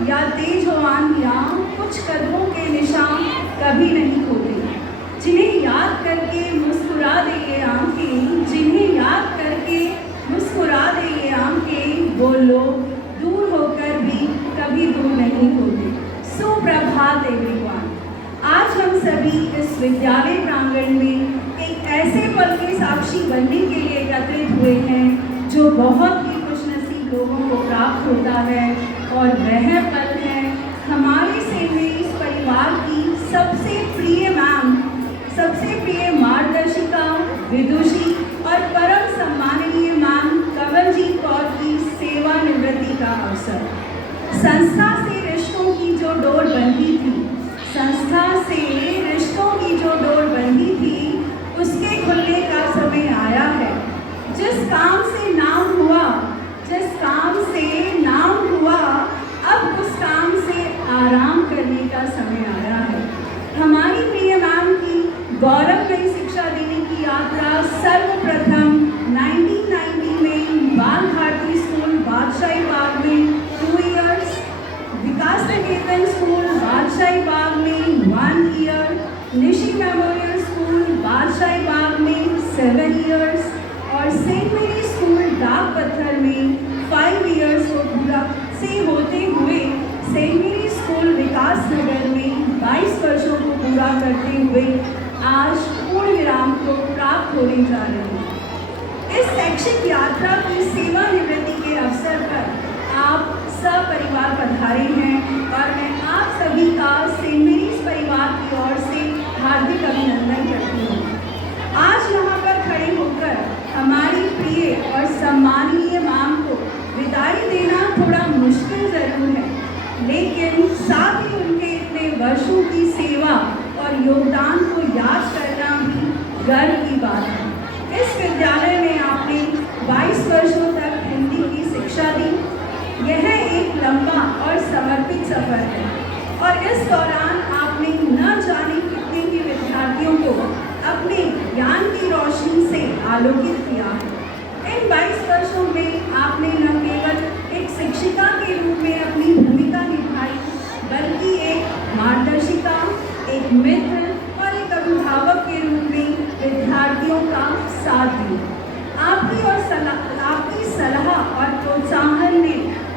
या तेज हो आंधियाँ, कुछ कदमों के निशान कभी नहीं खोते। जिन्हें याद करके मुस्कुरा दे ये आंखें, जिन्हें याद करके मुस्कुरा दे ये आंखें, वो लोग दूर होकर भी कभी दूर नहीं होते। सुप्रभात एवरीवन। आज हम सभी इस विद्यालय प्रांगण में एक ऐसे पल के साक्षी बनने के लिए एकत्रित हुए हैं जो बहुत ही खुशनसीब लोगों को प्राप्त होता है, और वह पल है हमारे सेंट मेरीज परिवार की सबसे प्रिय मैम, सबसे प्रिय मार्गदर्शिका, विदुषी और परम सम्माननीय मैम कमलजीत कौर की सेवानिवृत्ति का अवसर। संस्था से रिश्तों की जो डोर बंधी थी, संस्था से रिश्तों की जो डोर बंधी थी, उसके खुलने का समय आया है। जिस काम से नाम हुआ, जिस काम से नाम हुआ, अब उस काम से आराम करने का समय आया है। हमारी प्रिय मैम की गौरवमयी शिक्षा देने की यात्रा सर्वप्रथम 1990 में बाल भारती स्कूल बादशाही बाग में 2 इयर्स, विकास निकेतन स्कूल बादशाही बाग में 1 ईयर, निशी मेमोरियल स्कूल बादशाही बाग में 7 इयर्स और सेंट मेरी स्कूल डाक पत्थर में 5 इयर्स को पूरा से होते हुए सेंट मेरी स्कूल विकास नगर में 22 वर्षों को पूरा करते हुए आज पूर्ण विराम को प्राप्त होने जा रहे हैं। इस शैक्षिक यात्रा की सेवानिवृत्ति के अवसर पर आप सपरिवार पधारे हैं और मैं आप सभी का सेंट मेरीज परिवार की ओर से हार्दिक अभिनंदन करती हूँ। आज यहाँ पर खड़े होकर हमारी प्रिय और सम्माननीय मैम को विदाई देना थोड़ा मुश्किल जरूर है, लेकिन साथ ही उनके इतने वर्षों की सेवा और योगदान को याद करना भी गर्व की बात है। इस विद्यालय में आपने 22 वर्षों तक हिंदी की शिक्षा दी। यह एक लंबा और समर्पित सफर है और इस दौरान आपने न जाने कितने ही विद्यार्थियों को अपने ज्ञान की रोशनी से आलोकित किया है। इन 22 वर्षों में आपने न केवल एक शिक्षिका के रूप में अपनी भूमिका निभाई, बल्कि एक मार्गदर्शिका, एक मित्र और एक अभिभावक के रूप में विद्यार्थियों का साथ दिया। आपकी सलाह और प्रोत्साहन ने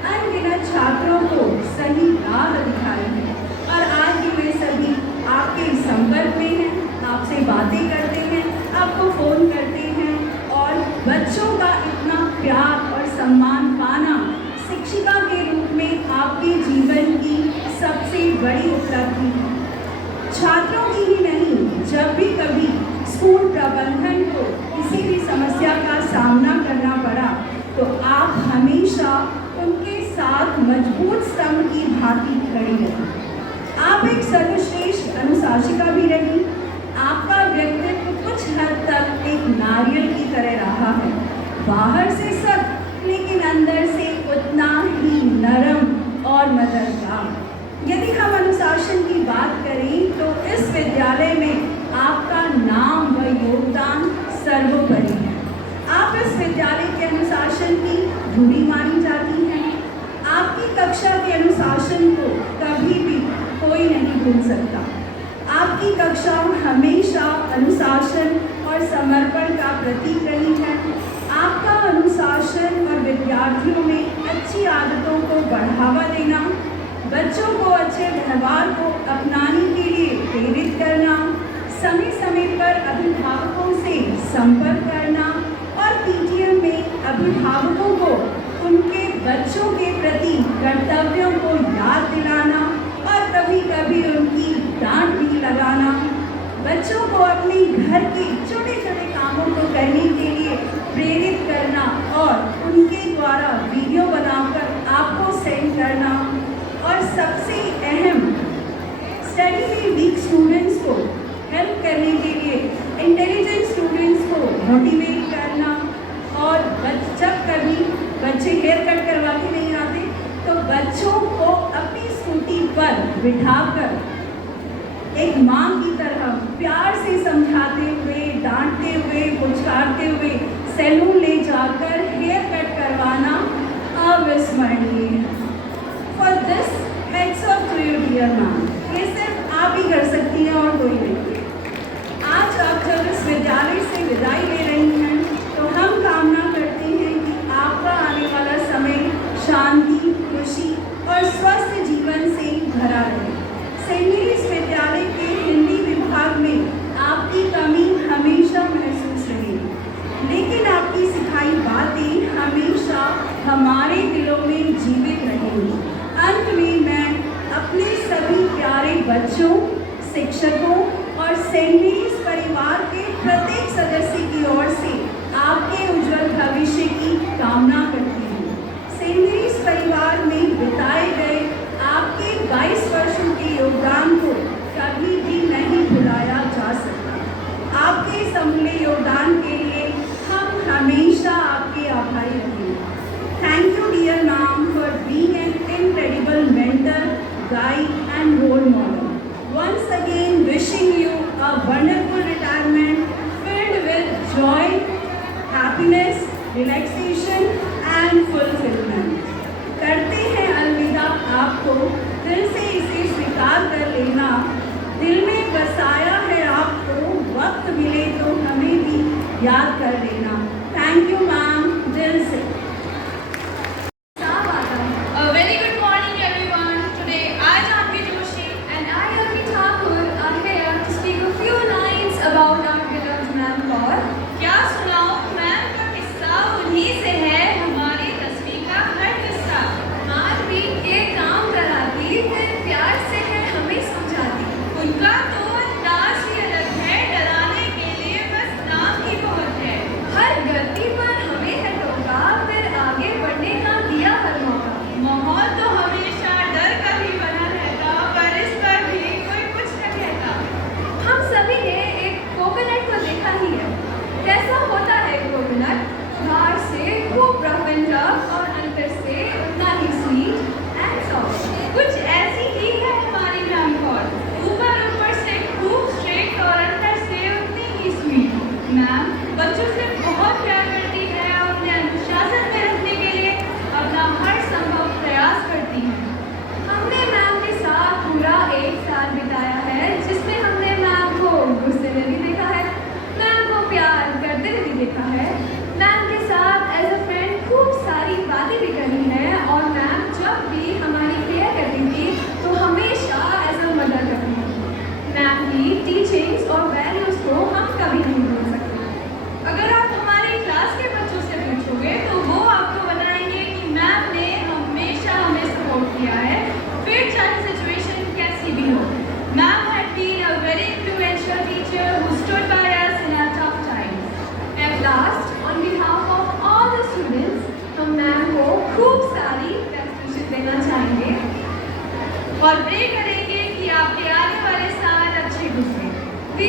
अनगिनत छात्रों को सही राह दिखाई है और आज भी वे सभी आपके संपर्क में हैं, आपसे बातें करते हैं, आपको फ़ोन करते हैं और बच्चों का इतना प्यार और सम्मान पाना शिक्षिका के रूप में आपके जीवन की सबसे बड़ी उपलब्धि है। छात्रों की ही नहीं, जब भी कभी स्कूल प्रबंधन को किसी भी समस्या का सामना करना पड़ा तो आप हमेशा उनके साथ मजबूत स्तंभ की भांति खड़ी रही। आप एक सर्वश्रेष्ठ अनुशासिका भी रही। आपका व्यक्तित्व कुछ हद तक एक नारियल की तरह रहा है, बाहर से सख्त लेकिन अंदर से उतना ही नरम और मददगार। यदि हम अनुशासन की बात करें तो इस विद्यालय में आपका नाम व योगदान सर्वोपरि है। आप इस विद्यालय के अनुशासन की धुरी मानी जाती हैं। आपकी कक्षा के अनुशासन को कभी भी कोई नहीं भूल सकता। आपकी कक्षा हमेशा अनुशासन और समर्पण का प्रतीक रही है। आपका अनुशासन और विद्यार्थियों में अच्छी आदतों को बढ़ावा देना, बच्चों को अच्छे व्यवहार को अपनाने के लिए प्रेरित करना, समय समय पर अभिभावकों से संपर्क करना और पीटीएम में अभिभावकों को उनके बच्चों के प्रति कर्तव्यों को याद दिलाना और कभी कभी उनकी डांट भी लगाना, बच्चों को अपने घर के छोटे छोटे कामों को करने के लिए प्रेरित करना और उनके द्वारा वीडियो बनाकर आपको सेंड करना और सबसे अहम स्टडी में वीक स्टूडेंट्स को हेल्प करने के लिए इंटेलिजेंट स्टूडेंट्स को मोटिवेट करना और जब कभी बच्चे हेयर कट करवा के नहीं आते तो बच्चों को अपनी स्कूटी पर बिठाकर एक माँ की तरह प्यार से समझाते हुए, डांटते हुए, पुचकारते हुए सैलून ले जाकर हेयर कट करवाना अविस्मरणीय है। For this डियर मैम, ये सिर्फ आप ही कर सकती हैं और कोई नहीं। आज आप जब इस विद्यालय से विदाई ले रही हैं तो हम कामना करते हैं कि आपका आने वाला समय शांति, खुशी और स्वस्थ जीवन से भरा रहे। सेंट मेरीज विद्यालय के हिंदी विभाग में आपकी कमी हमेशा महसूस रहेगी, लेकिन आपकी सिखाई बातें हमेशा हमारे दिलों में जीवित रहेंगी। अंत में मैं अपने सभी प्यारे बच्चों, शिक्षकों और सेंट मेरीज परिवार के प्रत्येक सदस्य की ओर से आपके उज्जवल भविष्य की कामना करती हूँ। सेंट मेरीज परिवार में बिताए गए आपके 22 वर्षों के योगदान को कभी भी नहीं भुलाया जा सकता। आपके इस अमूल्य योगदान के लिए हम हमेशा आपके आभारी रहेंगे। Thank you, dear ma'am, for being an incredible mentor, guide, and role model. Once again, wishing you a wonderful retirement filled with joy, happiness, relaxation, and fulfillment. करते हैं अलविदा आपको, दिल से इसे स्वीकार कर लेना। दिल में बसाया है आपको, वक्त मिले तो हमें भी याद कर लेना। थैंक यू मैम, दिल से। A very good morning, everyone. Today, I, Janvi Joshi, and I, Alvi Thakur, are here to speak a few lines about our beloved ma'am Kaur. क्या सुनाऊं मैम का किस्सा, उन्हीं से है हमारी 10वीं का हर किस्सा। मारपीट के काम कराती, फिर प्यार से है हमें समझाती। उनका तो अंदाज ही अलग है, डराने के लिए बस नाम ही बहुत है। हर गलती पर हमें है टोका, फिर आगे बढ़ने का दिया हर मौका। माहौल तो हमेशा डर का ही बना रहता, पर इस पर भी कोई कुछ न कहता। हम सभी ने एक कोकोनट को देखा ही है। कैसा होता है कोकोनट? बाहर से खूब रफ एंड टफ और अंदर से उतना ही स्वीट एंड सॉफ्ट। कुछ ऐसी ही है हमारी मैम कौर, ऊपर से खूब स्ट्रेट और अंदर से उतनी ही स्वीट। मैम बच्चों से बहुत प्यार करती है और उन्हें अनुशासन में रखने के लिए अपना हर संभव प्रयास करती है। हमने मैम के साथ पूरा 1 साल बिताया है, जिसमें हमने मैम को गुस्से में भी देखा है, मैम को प्यार करते हुए भी देखा है, मैम के साथ एज अ फ्रेंड खूब सारी बातें भी करी है, और मैम जब भी हमारी केयर करती थी तो हमेशा एज अ मदर करती थी। मैम की टीचिंग्स और वैल्यूज़ को हम कभी नहीं भूल सकते। अगर आप हमारे क्लास के बच्चों से पूछोगे तो वो आपको बताएंगे कि मैम ने हमेशा हमें सपोर्ट किया है, फिर चाहे सिचुएशन कैसी भी हो। Ma'am had been a very influential teacher who stood by us in our tough times. At last, on behalf of all the students, हम मैम को खूब सारी बेस्ट विशेस देना चाहेंगे और प्रे करेंगे कि आपके आने वाले साल अच्छे गुजरे। We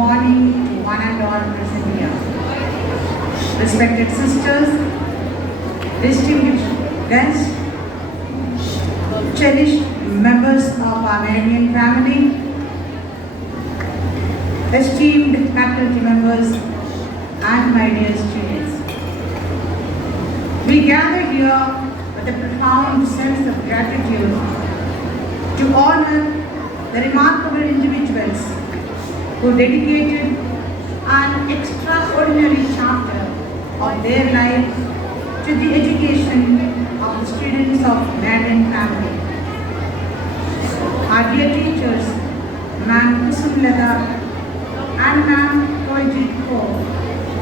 morning to one and all present here. Respected sisters, distinguished guests, cherished members of our Marian family, esteemed faculty members, and my dear students. We gather here with a profound sense of gratitude to honor the remarkable individuals who dedicated an extraordinary chapter of their life to the education of the students of Marian family. Our dear teachers, Ma'am Kusumlata and Ma'am Koijit Kaur,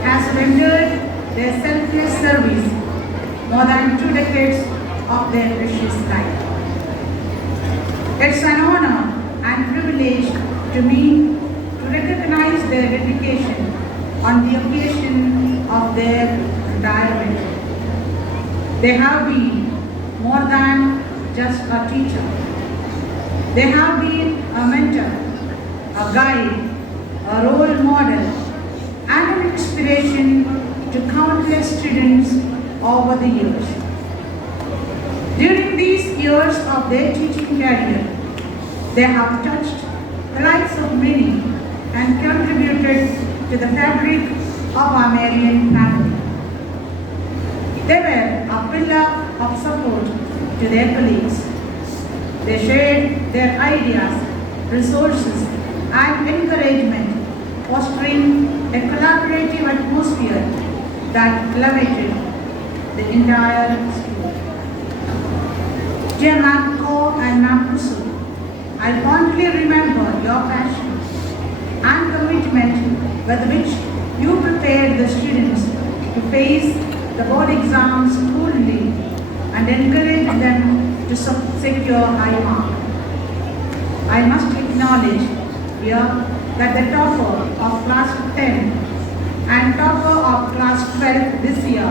has rendered their selfless service more than 2 decades of their precious life. It's an honor and privilege to me to recognize their dedication on the occasion of their retirement. They have been more than just a teacher. They have been a mentor, a guide, a role model, and an inspiration to countless students over the years. During these years of their teaching career, they have touched the lives of many and contributed to the fabric of our Marian family. They were a pillar of support to their colleagues. They shared their ideas, resources, and encouragement, fostering a collaborative atmosphere that elevated the entire school. Dear Ma'am Kaur and Ma'am Kusu, I fondly remember your passion and commitment with which you prepared the students to face the board exams coolly and encouraged them to secure high mark. I must acknowledge here that the topper of class 10 and topper of class 12 this year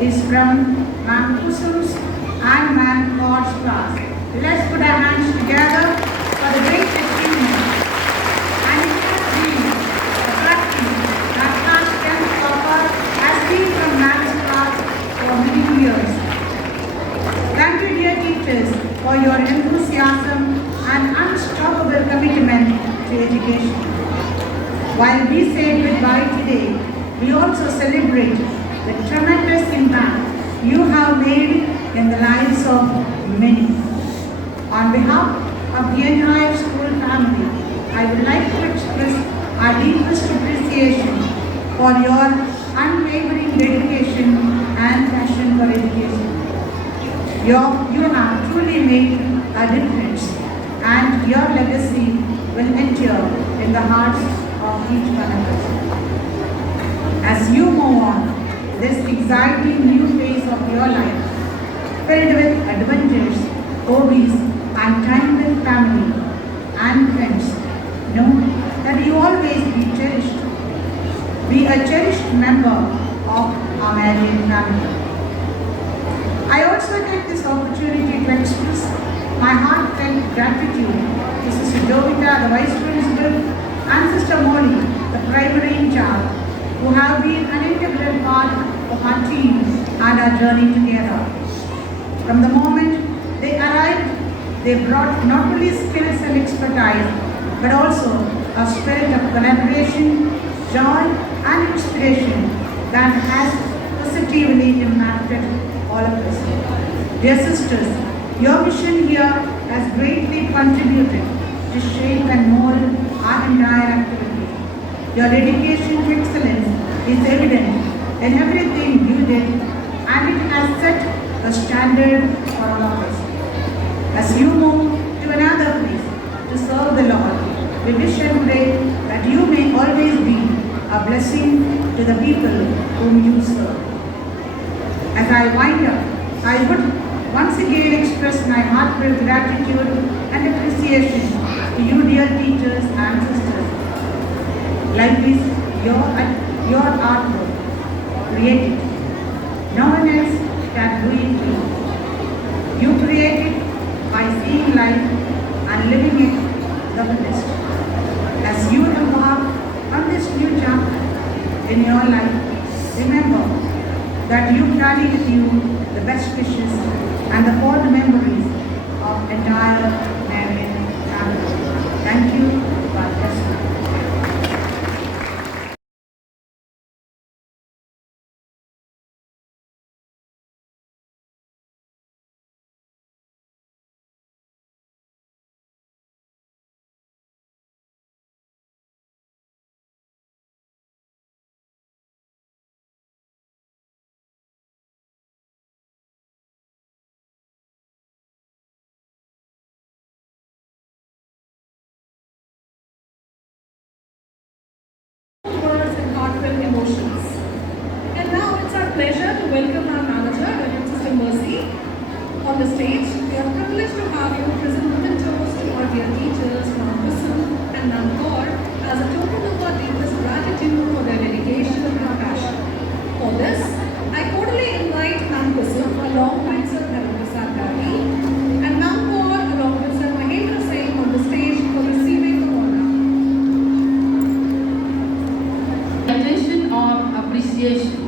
is from Ma'am Kusum's and Ma'am Kaur's class. Let's put our hands together for the great achievement. And it has been a practice that class 10 topper has been from Ma'am's class for many years. Thank you, dear teachers, for your enthusiasm and unstoppable commitment to education. While we say goodbye today, we also celebrate the tremendous impact you have made in the lives of many. On behalf of the entire school family, I would like to express our deepest appreciation for your unwavering dedication and passion for education. You have truly made a difference, and your legacy will endure in the hearts of each one of us. As you move on this exciting new phase of your life, filled with adventures, hobbies, and time with family and friends, know that you always be cherished. Be a cherished member of our Marian family. I also take this opportunity to express my heartfelt gratitude to Sister Jovita, the Vice Principal, and Sister Molly, the primary in charge, who have been an integral part of our team and our journey together. From the moment they arrived, they brought not only skills and expertise, but also a spirit of collaboration, joy, and inspiration that has positively impacted all of us. Dear sisters, your mission here has greatly contributed to shape and mold our entire activity. Your dedication to excellence is evident in everything you did, and it has set a standard for all of us. As you move to another place to serve the Lord, we wish and pray that you may always be a blessing to the people whom you serve. As I wind up, I would once again express my heartfelt gratitude and appreciation to you, dear teachers and sisters. Life is your artwork, created. No one else can do it for you. You create it by seeing life and living it the best. As you embark on this in your life, remember that you carry with you the best wishes and the fond memories of entire Marian family. Thank you. God bless you. Words and heartfelt emotions. And now it's our pleasure to welcome our manager, Reverend Sister Mercy, on the stage. We are privileged to have you present written toast to our dear teachers from Kusum and Nankor as a token of our deepest gratitude for their dedication and passion. For this, I cordially invite Nam Kusum along with Sir Prasad Gandhi and Nankor along with Sir Mahendra Singh on the stage for receiving the honor. Citation of appreciation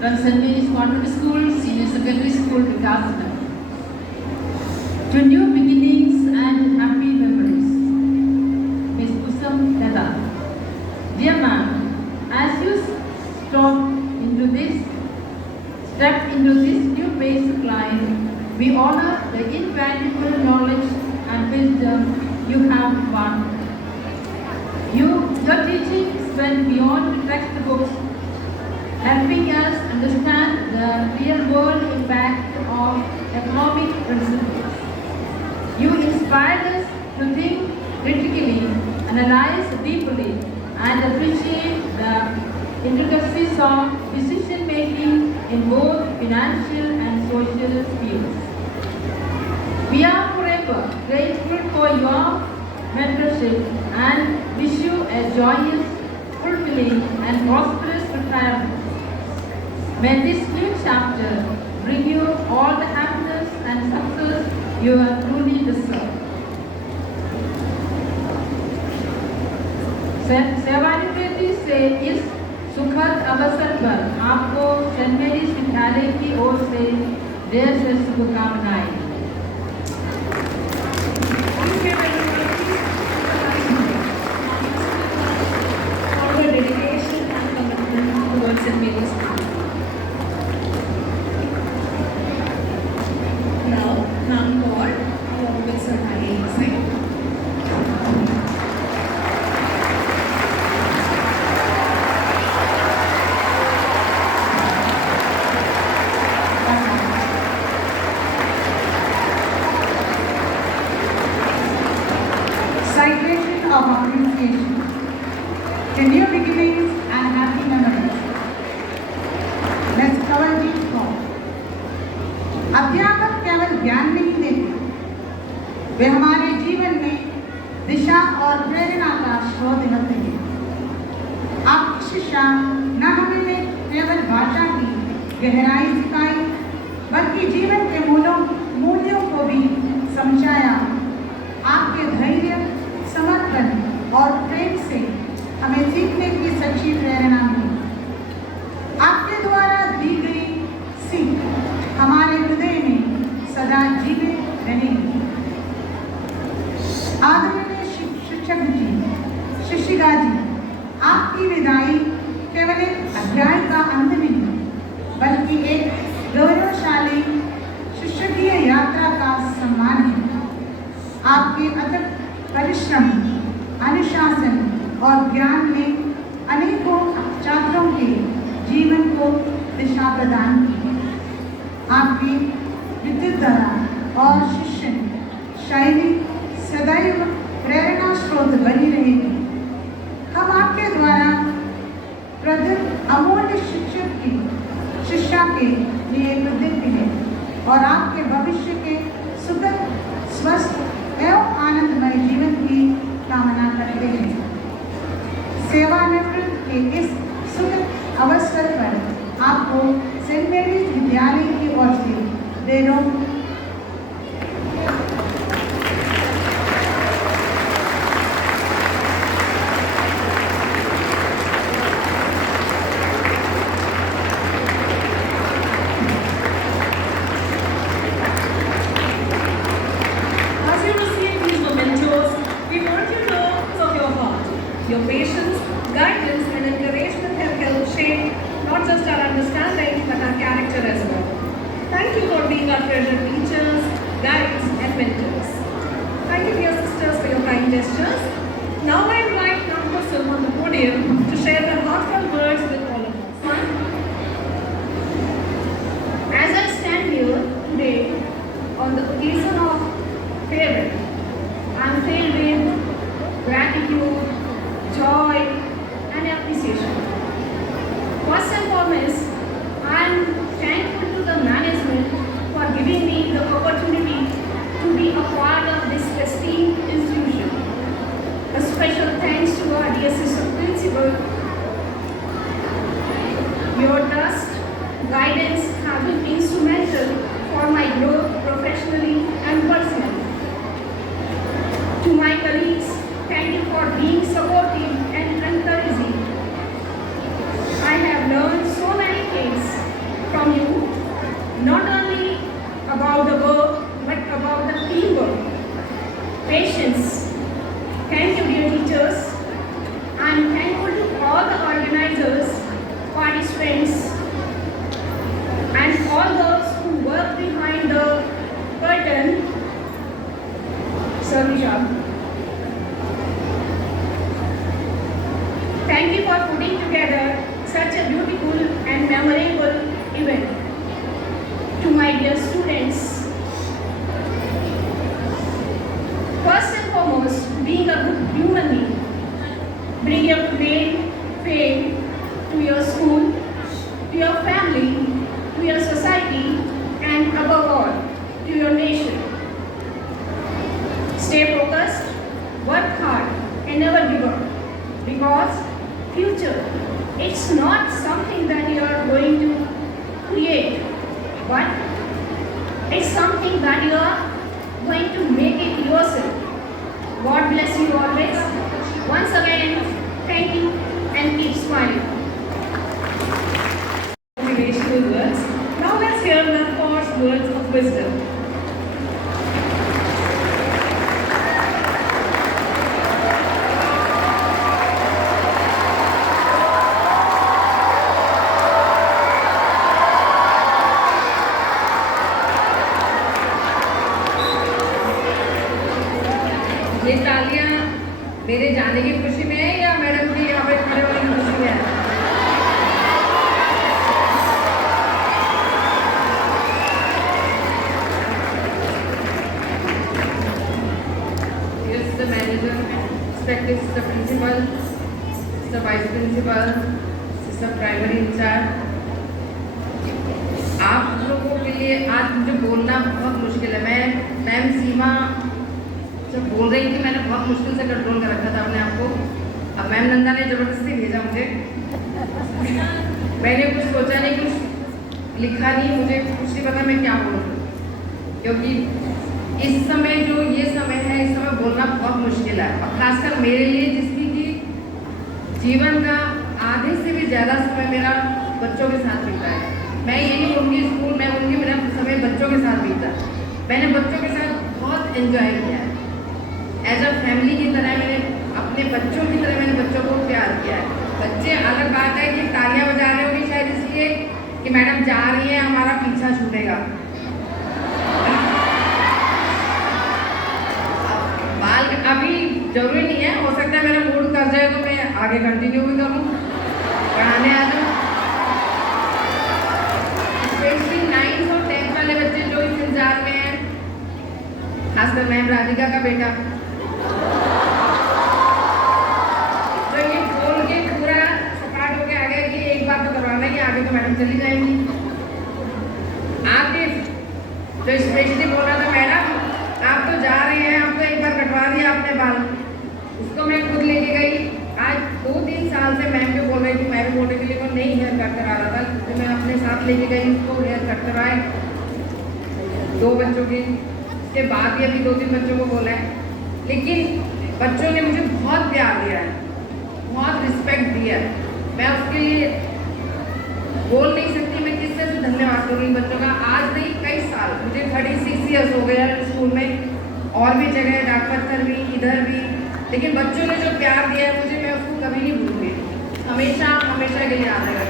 from St. Mary's Convent School, Senior Secondary School, Vikasana. To new beginnings and happy memories. Miss Kusum Dada. Dear ma'am, as you step into this new phase of life, we honor the invaluable knowledge and wisdom you have won. Your teachings went beyond textbooks, helping us understand the real-world impact of economic principles. You inspired us to think critically, analyze deeply, and appreciate the intricacies of decision-making in both financial and social fields. We are forever grateful for your mentorship and wish you a joyous, fulfilling, and prosperous retirement. May this new chapter bring you all the happiness and success you have truly deserved. सेवानिवृत्ति से इस सुखद अवसर पर आपको Saint marriage विद्यालय की ओर से ढेर से शुभकामनाएं। For the dedication and commitment towards St. Mary's School. Now, Nankor, along with Sir Mahendra Singh. Citation of appreciation. The new beginnings and happy memories. Let's cover these four. अध्यापक केवल ज्ञान नहीं देते, वे हमारे जीवन में दिशा और प्रेरणा का स्रोत होते हैं। आपकी शिक्षा न हमें केवल भाषा की गहराई सिखाई, बल्कि जीवन के मूल्यों को भी समझाया। आपके धैर्य, समर्पण और प्रेम से हमें सीखने की सच्ची प्रेरणा मिली। आपके द्वारा दी गई सीख हमारे हृदय में सदा जीवित रहेगी। आदरणीय शिक्षक जी, शिक्षिका जी, आपकी विदाई केवल एक अध्याय का अंत नहीं, बल्कि एक गौरवशाली शिक्षकीय यात्रा का सम्मान है। आपके अथक परिश्रम, अनुशासन और ज्ञान ने अनेकों छात्रों के जीवन को दिशा प्रदान की। आपकी विद्युतधारा और शिक्षण शैली सदैव प्रेरणा स्रोत बनी रहेगी। हम आपके द्वारा प्रदत्त अमूल्य शिक्षा के लिए कृतज्ञ हैं और आपके भविष्य के सुखद, स्वस्थ एवं आनंदमय जीवन की कामना करते हैं। सेवानिवृत्त के इस सुखद अवसर पर आपको सेंट मेरीज विद्यालय की ओर से ढेरों treasured teachers, guides, and mentors. Thank you, dear sisters, for your kind gestures. Now I invite Dr. Sim on the podium to share their heartfelt words with all of us. As I stand here today on the occasion of farewell, I am filled with gratitude, joy, and appreciation. First and foremost, I am thankful to the management for giving me the opportunity to be a part of this esteemed institution. A special thanks to our dear sister principal. Your trust, guidance have been instrumental for my growth professionally and personally. To my colleagues, thank you for being supportive and encouraging. I have learned so many things from you, not only about the work, but about the teamwork, patience. Thank you, dear teachers. I am thankful to all the organizers, participants, and all those who work behind the curtain. Savisha. Thank you for putting together such a beautiful and memorable event. To my dear students, first and foremost, being a good human being, bring your great fame to your school, to your family, to your society, and above all, to your nation. Stay focused, work hard, and never give up. Because future, it's not something that you are going to create, but it's something that you are going to make it yourself. God bless you always. Once again, thank you and keep smiling. Motivational words. Now let's hear Navkor's words of wisdom. ये तालियां मेरे जाने की खुशी में है या madam की यहाँ पे खड़े होने की खुशी में है? Here's the manager, respected sister principal, sister vice principal, sister primary incharge. आप लोगों के लिए आज मुझे बोलना बहुत मुश्किल है। मैं मैम सीमा जब बोल रही थी, मैंने बहुत मुश्किल से कंट्रोल कर रखा था अपने आप को। अब मैम नंदा ने जबरदस्ती भेजा मुझे। मैंने कुछ सोचा नहीं, कुछ लिखा नहीं, मुझे कुछ नहीं पता मैं क्या बोलूँ, क्योंकि इस समय जो ये समय है, इस समय बोलना बहुत मुश्किल है, और खासकर मेरे लिए जिसकी कि जीवन का आधे से भी ज़्यादा समय मेरा बच्चों के साथ बीता है। मैं ये नहीं बोलूँगी स्कूल में, बोलूँगी मेरा समय बच्चों के साथ बीता। मैंने बच्चों के साथ बहुत एंजॉय किया है। एज अ फैमिली की तरह मैंने अपने बच्चों की तरह मैंने बच्चों को प्यार किया है। बच्चे अलग बात है कि तालियां बजा रहे होंगे शायद इसलिए कि मैडम जा रही है, हमारा पीछा छूटेगा। बाल अभी जरूरी नहीं है, हो सकता है मेरा मूड कर जाए तो मैं आगे कंटिन्यू भी करूँ, पढ़ाने आ जाऊँ। स्पेशली 9th और 10th वाले बच्चे जो इस इंतजार में हैं, खासकर मैम राधिका का बेटा, तो ये बोल के पूरा सपाट होके आ गया कि एक बार तो करवाना है, आगे तो मैडम चली जाएंगी। आगे तो स्पेशली बोला था मैडम आप तो जा रहे हैं, आप तो एक बार कटवा दिया आपने बाल। उसको मैं खुद लेके गई। आज 2-3 साल से मैम को बोल रही थी, मैं भी बोलने के लिए वो नहीं हेयर कट करा रहा था, तो मैं अपने साथ लेके गई, उसको हेयर कट करवाए 2 बच्चों की। उसके बाद भी अभी 2-3 बच्चों को बोला है, लेकिन बच्चों ने मुझे बहुत प्यार दिया है, बहुत रिस्पेक्ट दिया है। मैं उसके लिए बोल नहीं सकती, मैं किस तरह से धन्यवाद करूँगी बच्चों का। आज नहीं कई साल, मुझे 36 ईयर्स हो गया स्कूल में, और भी जगह डाकपत्थर भी, इधर भी, लेकिन बच्चों ने जो प्यार दिया है मुझे, मैं उसको कभी नहीं भूलूंगी, हमेशा हमेशा के लिए याद रहेगा।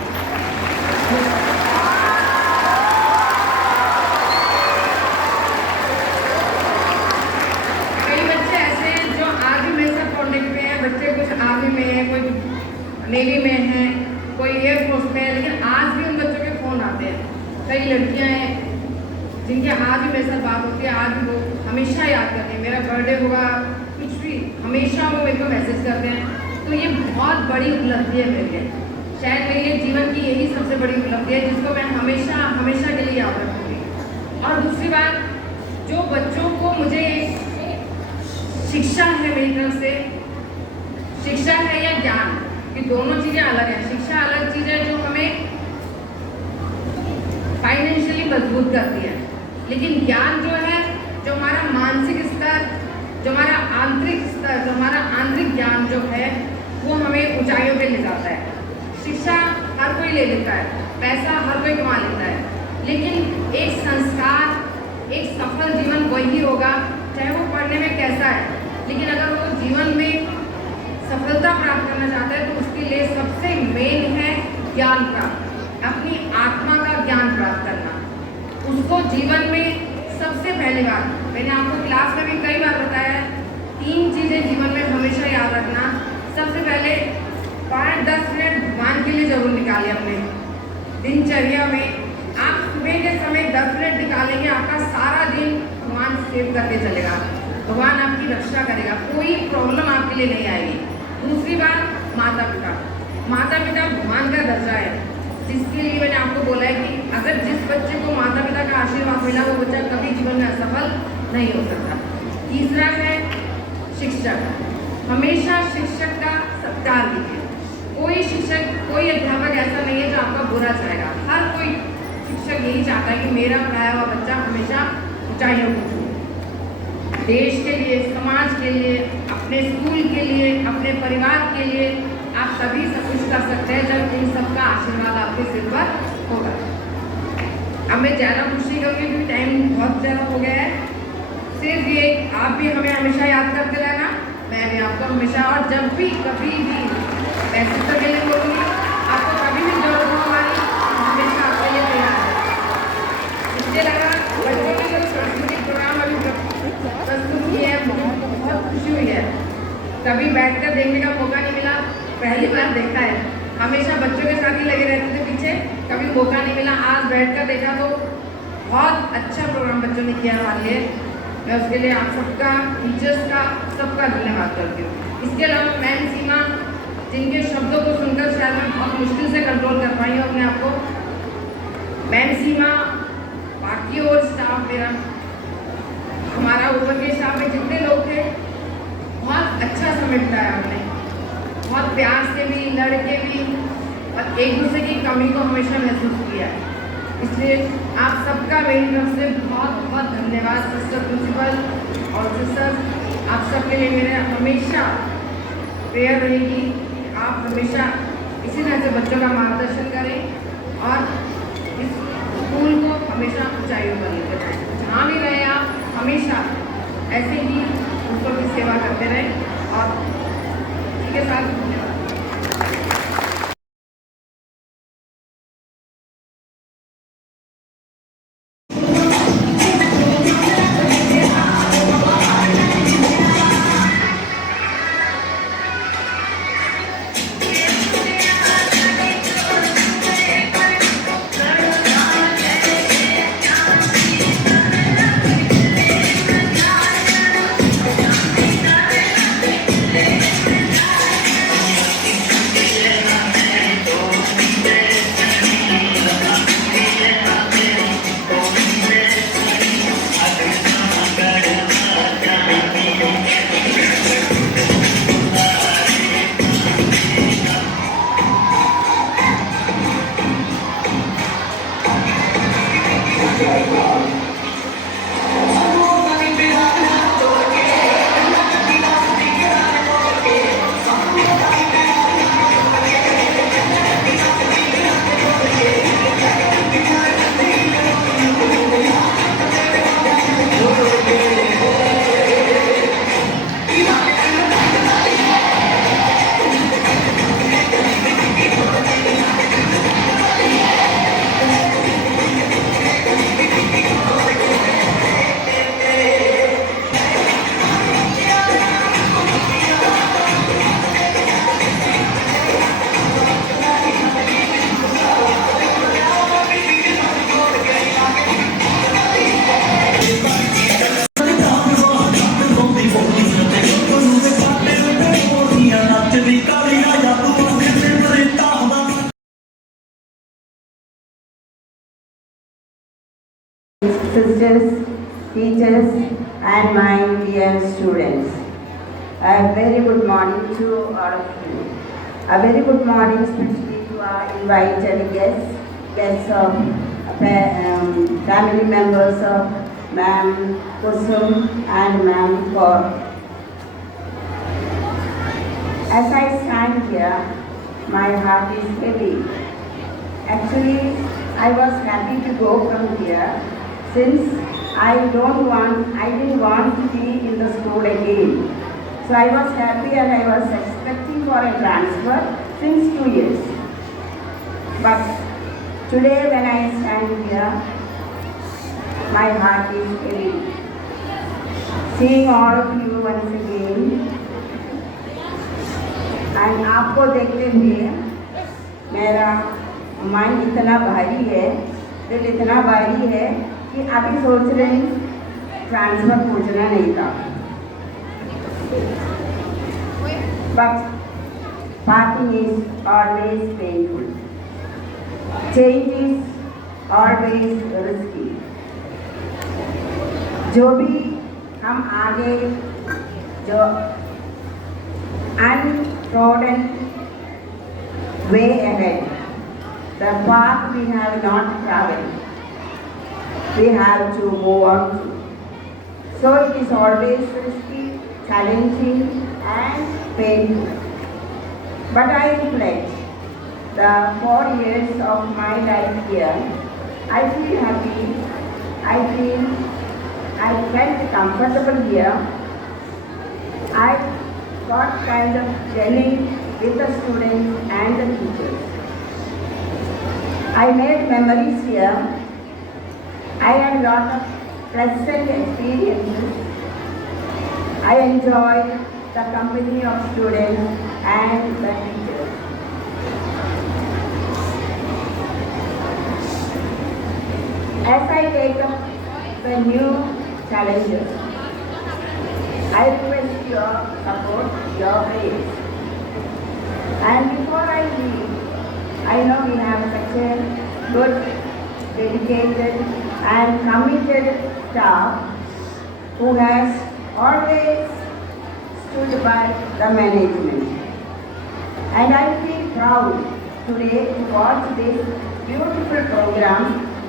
नेवी में हैं, कोई एयरफोर्स में है, लेकिन आज भी उन बच्चों के फ़ोन आते हैं। कई लड़कियां हैं जिनके आज भी मेरे साथ बात होती है, आज भी वो हमेशा याद करते हैं, मेरा बर्थडे होगा कुछ भी हमेशा वो मेरे को मैसेज करते हैं। तो ये बहुत बड़ी उपलब्धि है मेरे लिए, शायद मेरे लिए जीवन की यही सबसे बड़ी उपलब्धि है जिसको मैं हमेशा हमेशा के लिए याद रखूँगी। और दूसरी बात, जो बच्चों को मुझे शिक्षा है मेरी तरफ से, शिक्षा है या ज्ञान, ये दोनों चीज़ें अलग हैं। शिक्षा अलग चीज़ है जो हमें फाइनेंशियली मजबूत करती है, लेकिन ज्ञान जो है, जो हमारा मानसिक स्तर, जो हमारा आंतरिक स्तर, जो हमारा आंतरिक ज्ञान जो है वो हमें ऊंचाइयों पे ले जाता है। शिक्षा हर कोई ले लेता है, पैसा हर कोई कमा लेता है, लेकिन एक संस्कार, एक सफल जीवन वही होगा चाहे वो पढ़ने में कैसा है, लेकिन अगर वो जीवन में सफलता प्राप्त करना चाहता है तो उसके लिए सबसे मेन है ज्ञान प्राप्त, अपनी आत्मा का ज्ञान प्राप्त करना। उसको जीवन में सबसे पहली बात, मैंने आपको क्लास में भी कई बार बताया है, 3 चीज़ें जीवन में हमेशा याद रखना। सबसे पहले 5-10 मिनट भगवान के लिए जरूर निकालिए अपने दिनचर्या में। आप सुबह के समय 10 मिनट निकालेंगे, आपका सारा दिन भगवान सेव करके चलेगा, भगवान आपकी रक्षा करेगा, कोई प्रॉब्लम आपके लिए नहीं आएगी। दूसरी बात, माता पिता। माता पिता भगवान का दर्जा है, जिसके लिए मैंने आपको बोला है कि अगर जिस बच्चे को माता पिता का आशीर्वाद मिला वो बच्चा कभी जीवन में असफल नहीं हो सकता। तीसरा है शिक्षक, हमेशा शिक्षक का सत्कार कीजिए। कोई शिक्षक, कोई अध्यापक ऐसा नहीं है जो आपका बुरा चाहेगा। हर कोई शिक्षक यही चाहता है कि मेरा पढ़ाया हुआ बच्चा हमेशा ऊंचाइयों को छूए। देश के लिए, समाज के लिए, अपने स्कूल के लिए, अपने परिवार के लिए आप तभी सब कुछ कर सकते हैं जब इन सबका आशीर्वाद आपके सिर पर होगा। अब मैं ज़्यादा कुछ नहीं करूँगी क्योंकि टाइम बहुत ज़्यादा हो गया है। सिर्फ ये, आप भी हमें हमेशा याद करते रहना, मैं भी आपको हमेशा, और जब भी कभी भी पैसे के लिए बोलूँगी, आपको कभी भी जरूरत हो हमारी, हमेशा आपके लिए तैयार है। इसके अलावा बच्चों ने जो सांस्कृतिक प्रोग्राम अभी प्रस्तुत किए हैं, मुझे बहुत खुशी हुई है। कभी बैठकर देखने का मौका नहीं मिला, पहली बार देखा है। हमेशा बच्चों के साथ ही लगे रहते थे पीछे, कभी मौका नहीं मिला, आज बैठकर देखा तो बहुत अच्छा प्रोग्राम बच्चों ने किया हमारे लिए। मैं उसके लिए आप सबका, टीचर्स का, सबका धन्यवाद करती हूँ। इसके अलावा मैम सीमा, जिनके शब्दों को सुनकर शायद मैं बहुत मुश्किल से कंट्रोल कर पाई हूँ अपने आप को, मैम सीमा, बाकी और स्टाफ मेरा, हमारा ऊपर के स्टाफ में जितने लोग थे, बहुत अच्छा समय बिताया हमने, बहुत प्यार से भी, लड़के भी, और एक दूसरे की कमी को हमेशा महसूस किया है। इसलिए आप सबका मेरी तरफ से बहुत बहुत धन्यवाद। सिस्टर प्रिंसिपल और सिस्टर, आप सबके लिए मेरे हमेशा प्रेयर रहेगी कि आप हमेशा इसी तरह से बच्चों का मार्गदर्शन करें और इस स्कूल को हमेशा ऊंचाइयों पर लेकर जाएं। जहाँ भी रहे आप हमेशा ऐसे ही दूसरों की सेवा करते रहें। और इसी के साथ धन्यवाद। and my dear students. A very good morning to all of you. A very good morning especially to our invited guests of family members of Ma'am Kusum and Ma'am Kaur. As I stand here, my heart is heavy. Actually, I was happy to go from here since I didn't want to be in the school again. So I was happy and I was expecting for a transfer since 2 years. But today when I stand here, my heart is heavy. Seeing all of you once again, and आपको देखते हुए मेरा मन इतना भारी है, दिल इतना भारी है कि अभी सोच रहे हैं ट्रांसफर पूछना नहीं था. But parting is always painful. Change is always risky. जो भी हम आगे जो untrodden way ahead, the path we have not traveled, we have to move on to. So it is always risky, challenging and painful. But I reflect the 4 years of my life here. I feel happy. I felt comfortable here. I got kind of gelling with the students and the teachers. I made memories here. I had a lot of pleasant experiences. I enjoyed the company of students and the teachers. As I take up the new challenges, I request your support, your prayers. And before I leave, I know we have such a good, dedicated and committed staff who has always stood by the management. And I feel proud today to watch this beautiful program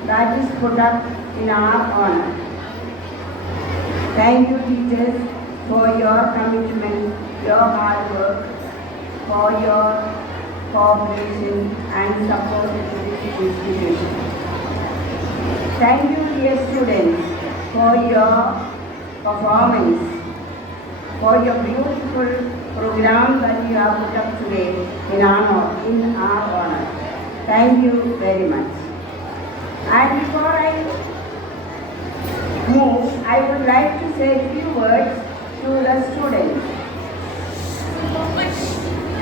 that is put up in our honor. Thank you teachers for your commitment, your hard work, for your cooperation and support to this institution. Thank you dear students for your performance, for your beautiful program that you have put up today in our honor. Thank you very much. And before I move, I would like to say a few words to the students.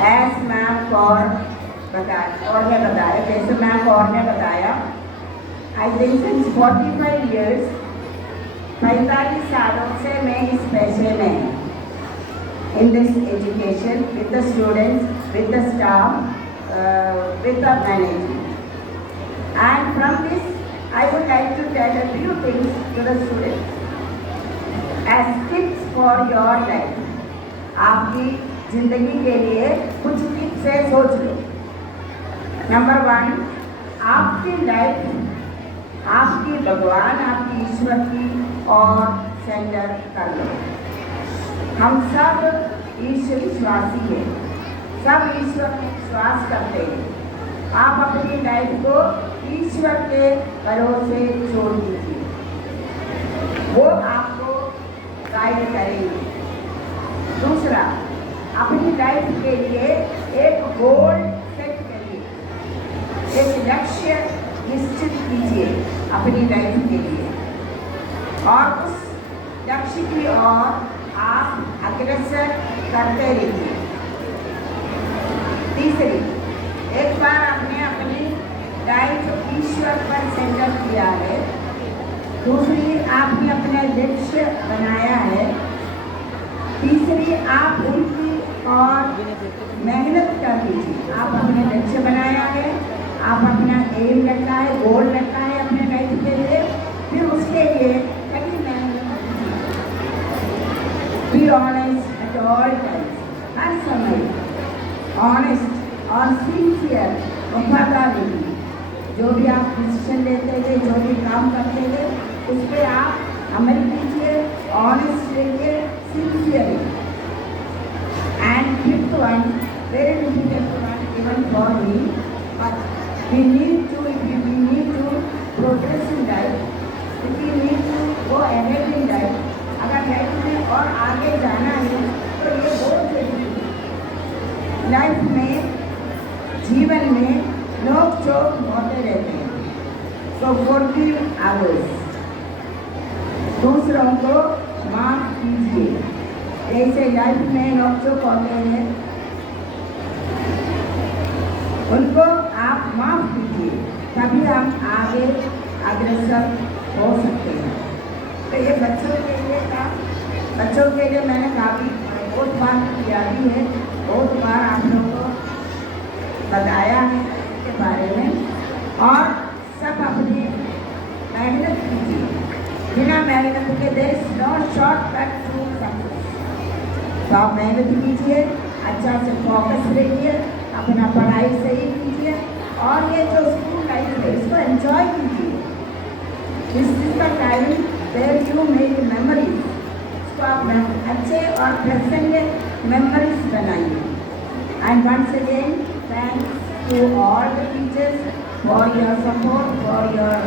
As Ma'am Kaur ने बताया, जैसे Ma'am Kaur ने बताया, I think since 45 years, 45 सालों से मैं इस पेशे में in this education with the students, with the staff, with the management. And from this, I would like to tell a few things to the students. As tips for your life, आपकी जिंदगी के लिए कुछ tips है, सोच लो. Number 1, आपकी life आपकी भगवान, आपकी ईश्वर की और सेंटर कर लो. हम सब ईश्वर विश्वासी हैं, सब ईश्वर में विश्वास करते हैं. आप अपनी लाइफ को ईश्वर के भरोसे छोड़ दीजिए, वो आपको गाइड करेंगे. दूसरा, अपनी लाइफ के लिए एक गोल सेट करिए, एक लक्ष्य निश्चित कीजिए अपनी लाइफ के लिए और उस लक्ष्य की ओर आप अग्रसर करते रहिए. तीसरी, एक बार आपने अपनी लाइफ ईश्वर पर सेंटर किया है, दूसरी आपने अपना लक्ष्य बनाया है, तीसरी आप उनकी और मेहनत कर लीजिए. आप अपने लक्ष्य बनाया है, आप अपना एम रखा है, गोल रखा है अपने लाइफ के लिए, फिर उसके लिए कभी मेहनत कीजिए. ऑनेस्ट और सिंसियर वफादार रहिए। जो भी आप डिसीजन लेते थे, जो भी काम करते थे, उस पर आप अमल कीजिए, ऑनेस्ट रहिए, सिंसियर रहिए। And fifth one, very difficult one even for me, but we need to progress in life, if we need to go ahead in life, अगर लाइफ में और आगे जाना है तो ये बहुत जरूरी है। लाइफ में, जीवन में नोक चोक होते रहते हैं, तो forgive others, दूसरों को माफ कीजिए। ऐसे लाइफ में नोक चोक होते हैं, उनको आप माफ कीजिए, तभी हम आगे अग्रसर हो सकते हैं। तो ये बच्चों के लिए था, बच्चों के लिए मैंने काफ़ी बहुत बार किया भी है, बहुत बार आप लोगों को बताया है इसके बारे में। और सब अपनी मेहनत कीजिए, बिना मेहनत के there is no shortcut to success. तो आप मेहनत कीजिए, अच्छा से फोकस रहिए, अपना पढ़ाई सही कीजिए, और ये जो स्कूल लाइफ है इसको एंजॉय कीजिए। This is the time where you make memories. इसको आप अच्छे और प्रेजेंट मेमोरीज बनाइए। And once again thanks to all the teachers for your support, for your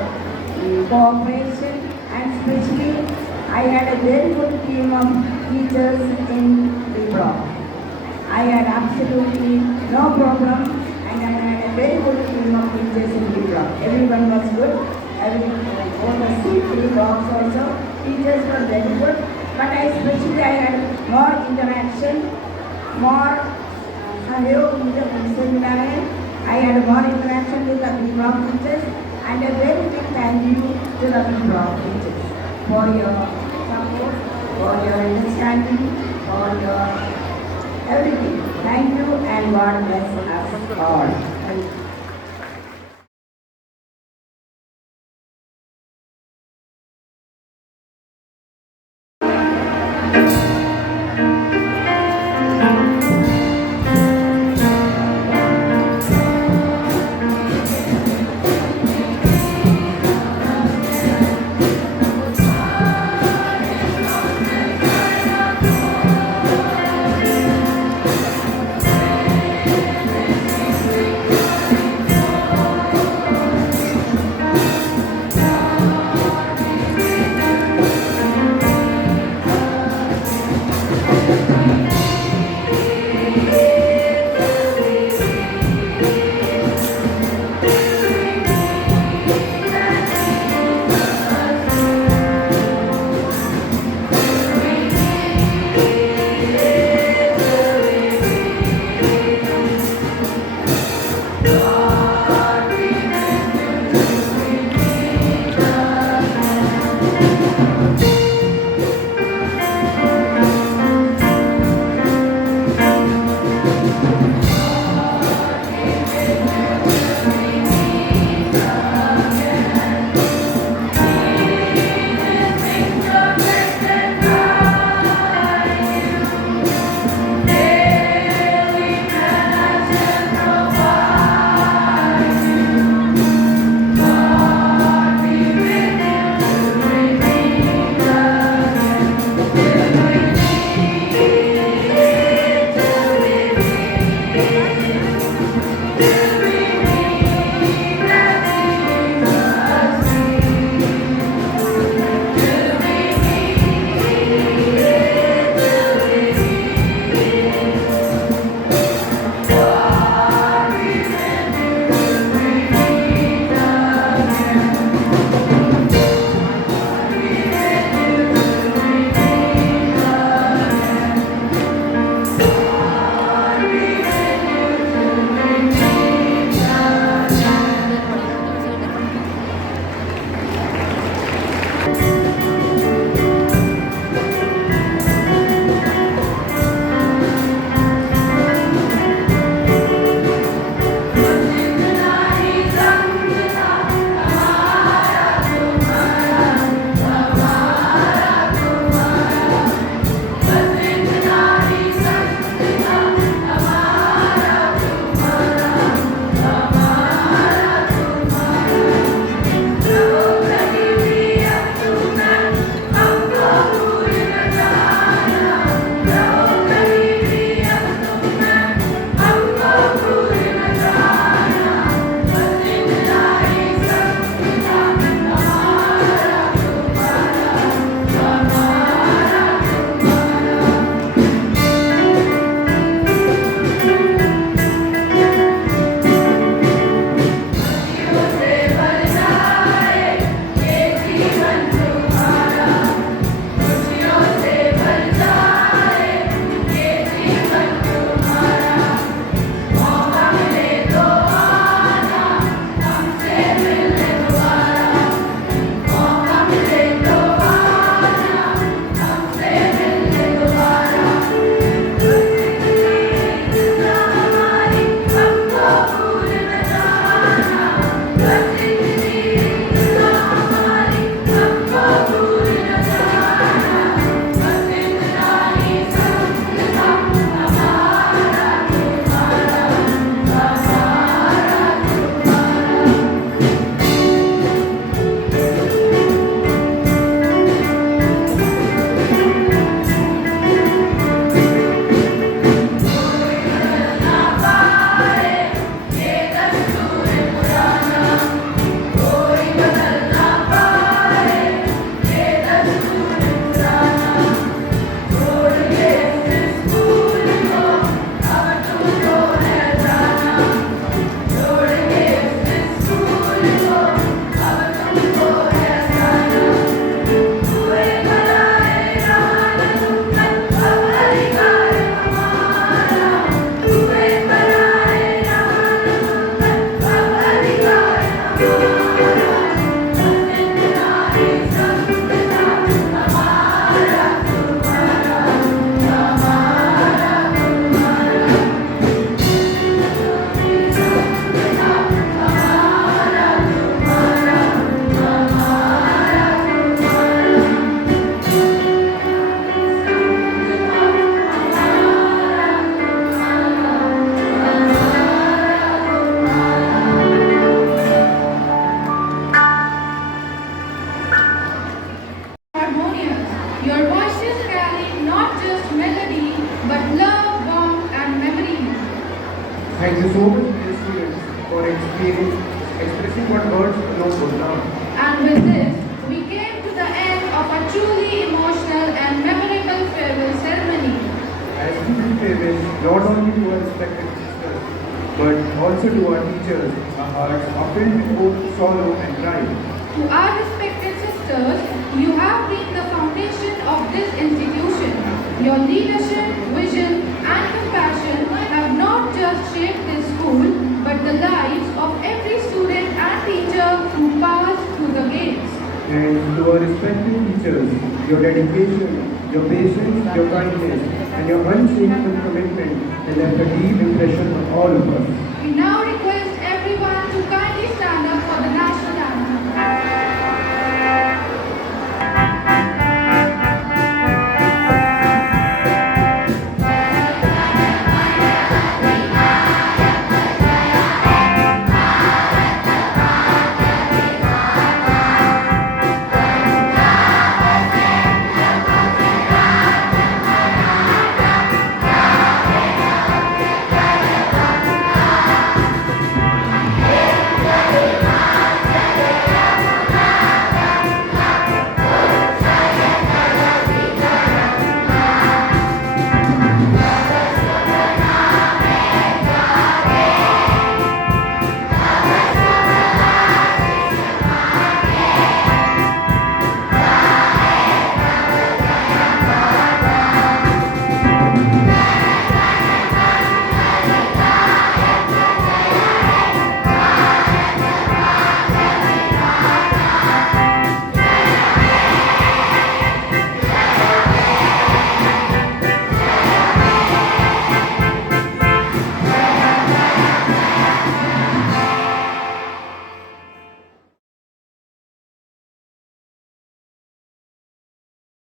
cooperation, and specially I had a very good team of teachers in the block. I had absolutely no problem, and I had a very good team of teachers in the block. Everyone was good. All the three blocks also, teachers were very good. But I had more interaction, more सहयोग मुझे उनसे मिला है। I had more interaction with the block teachers, and a very big thank you to the block teachers for your support, for your understanding, for your everything. Thank you, and God bless us all. Thank you. Thank you so much, dear students, for expressing what words alone could not. And with this, we came to the end of a truly emotional and memorable farewell ceremony. As we bid farewell not only to our respected sisters, but also to our teachers, our hearts are filled with both sorrow and pride. To our respected sisters, you have been the foundation of this institution. Your leadership, vision, and compassion have not just shaped this school, but the lives of every student and teacher who passed through the gates. And to our respected teachers, your dedication, your patience, your kindness, and your unshakable commitment has left a deep impression on all of us. We now request everyone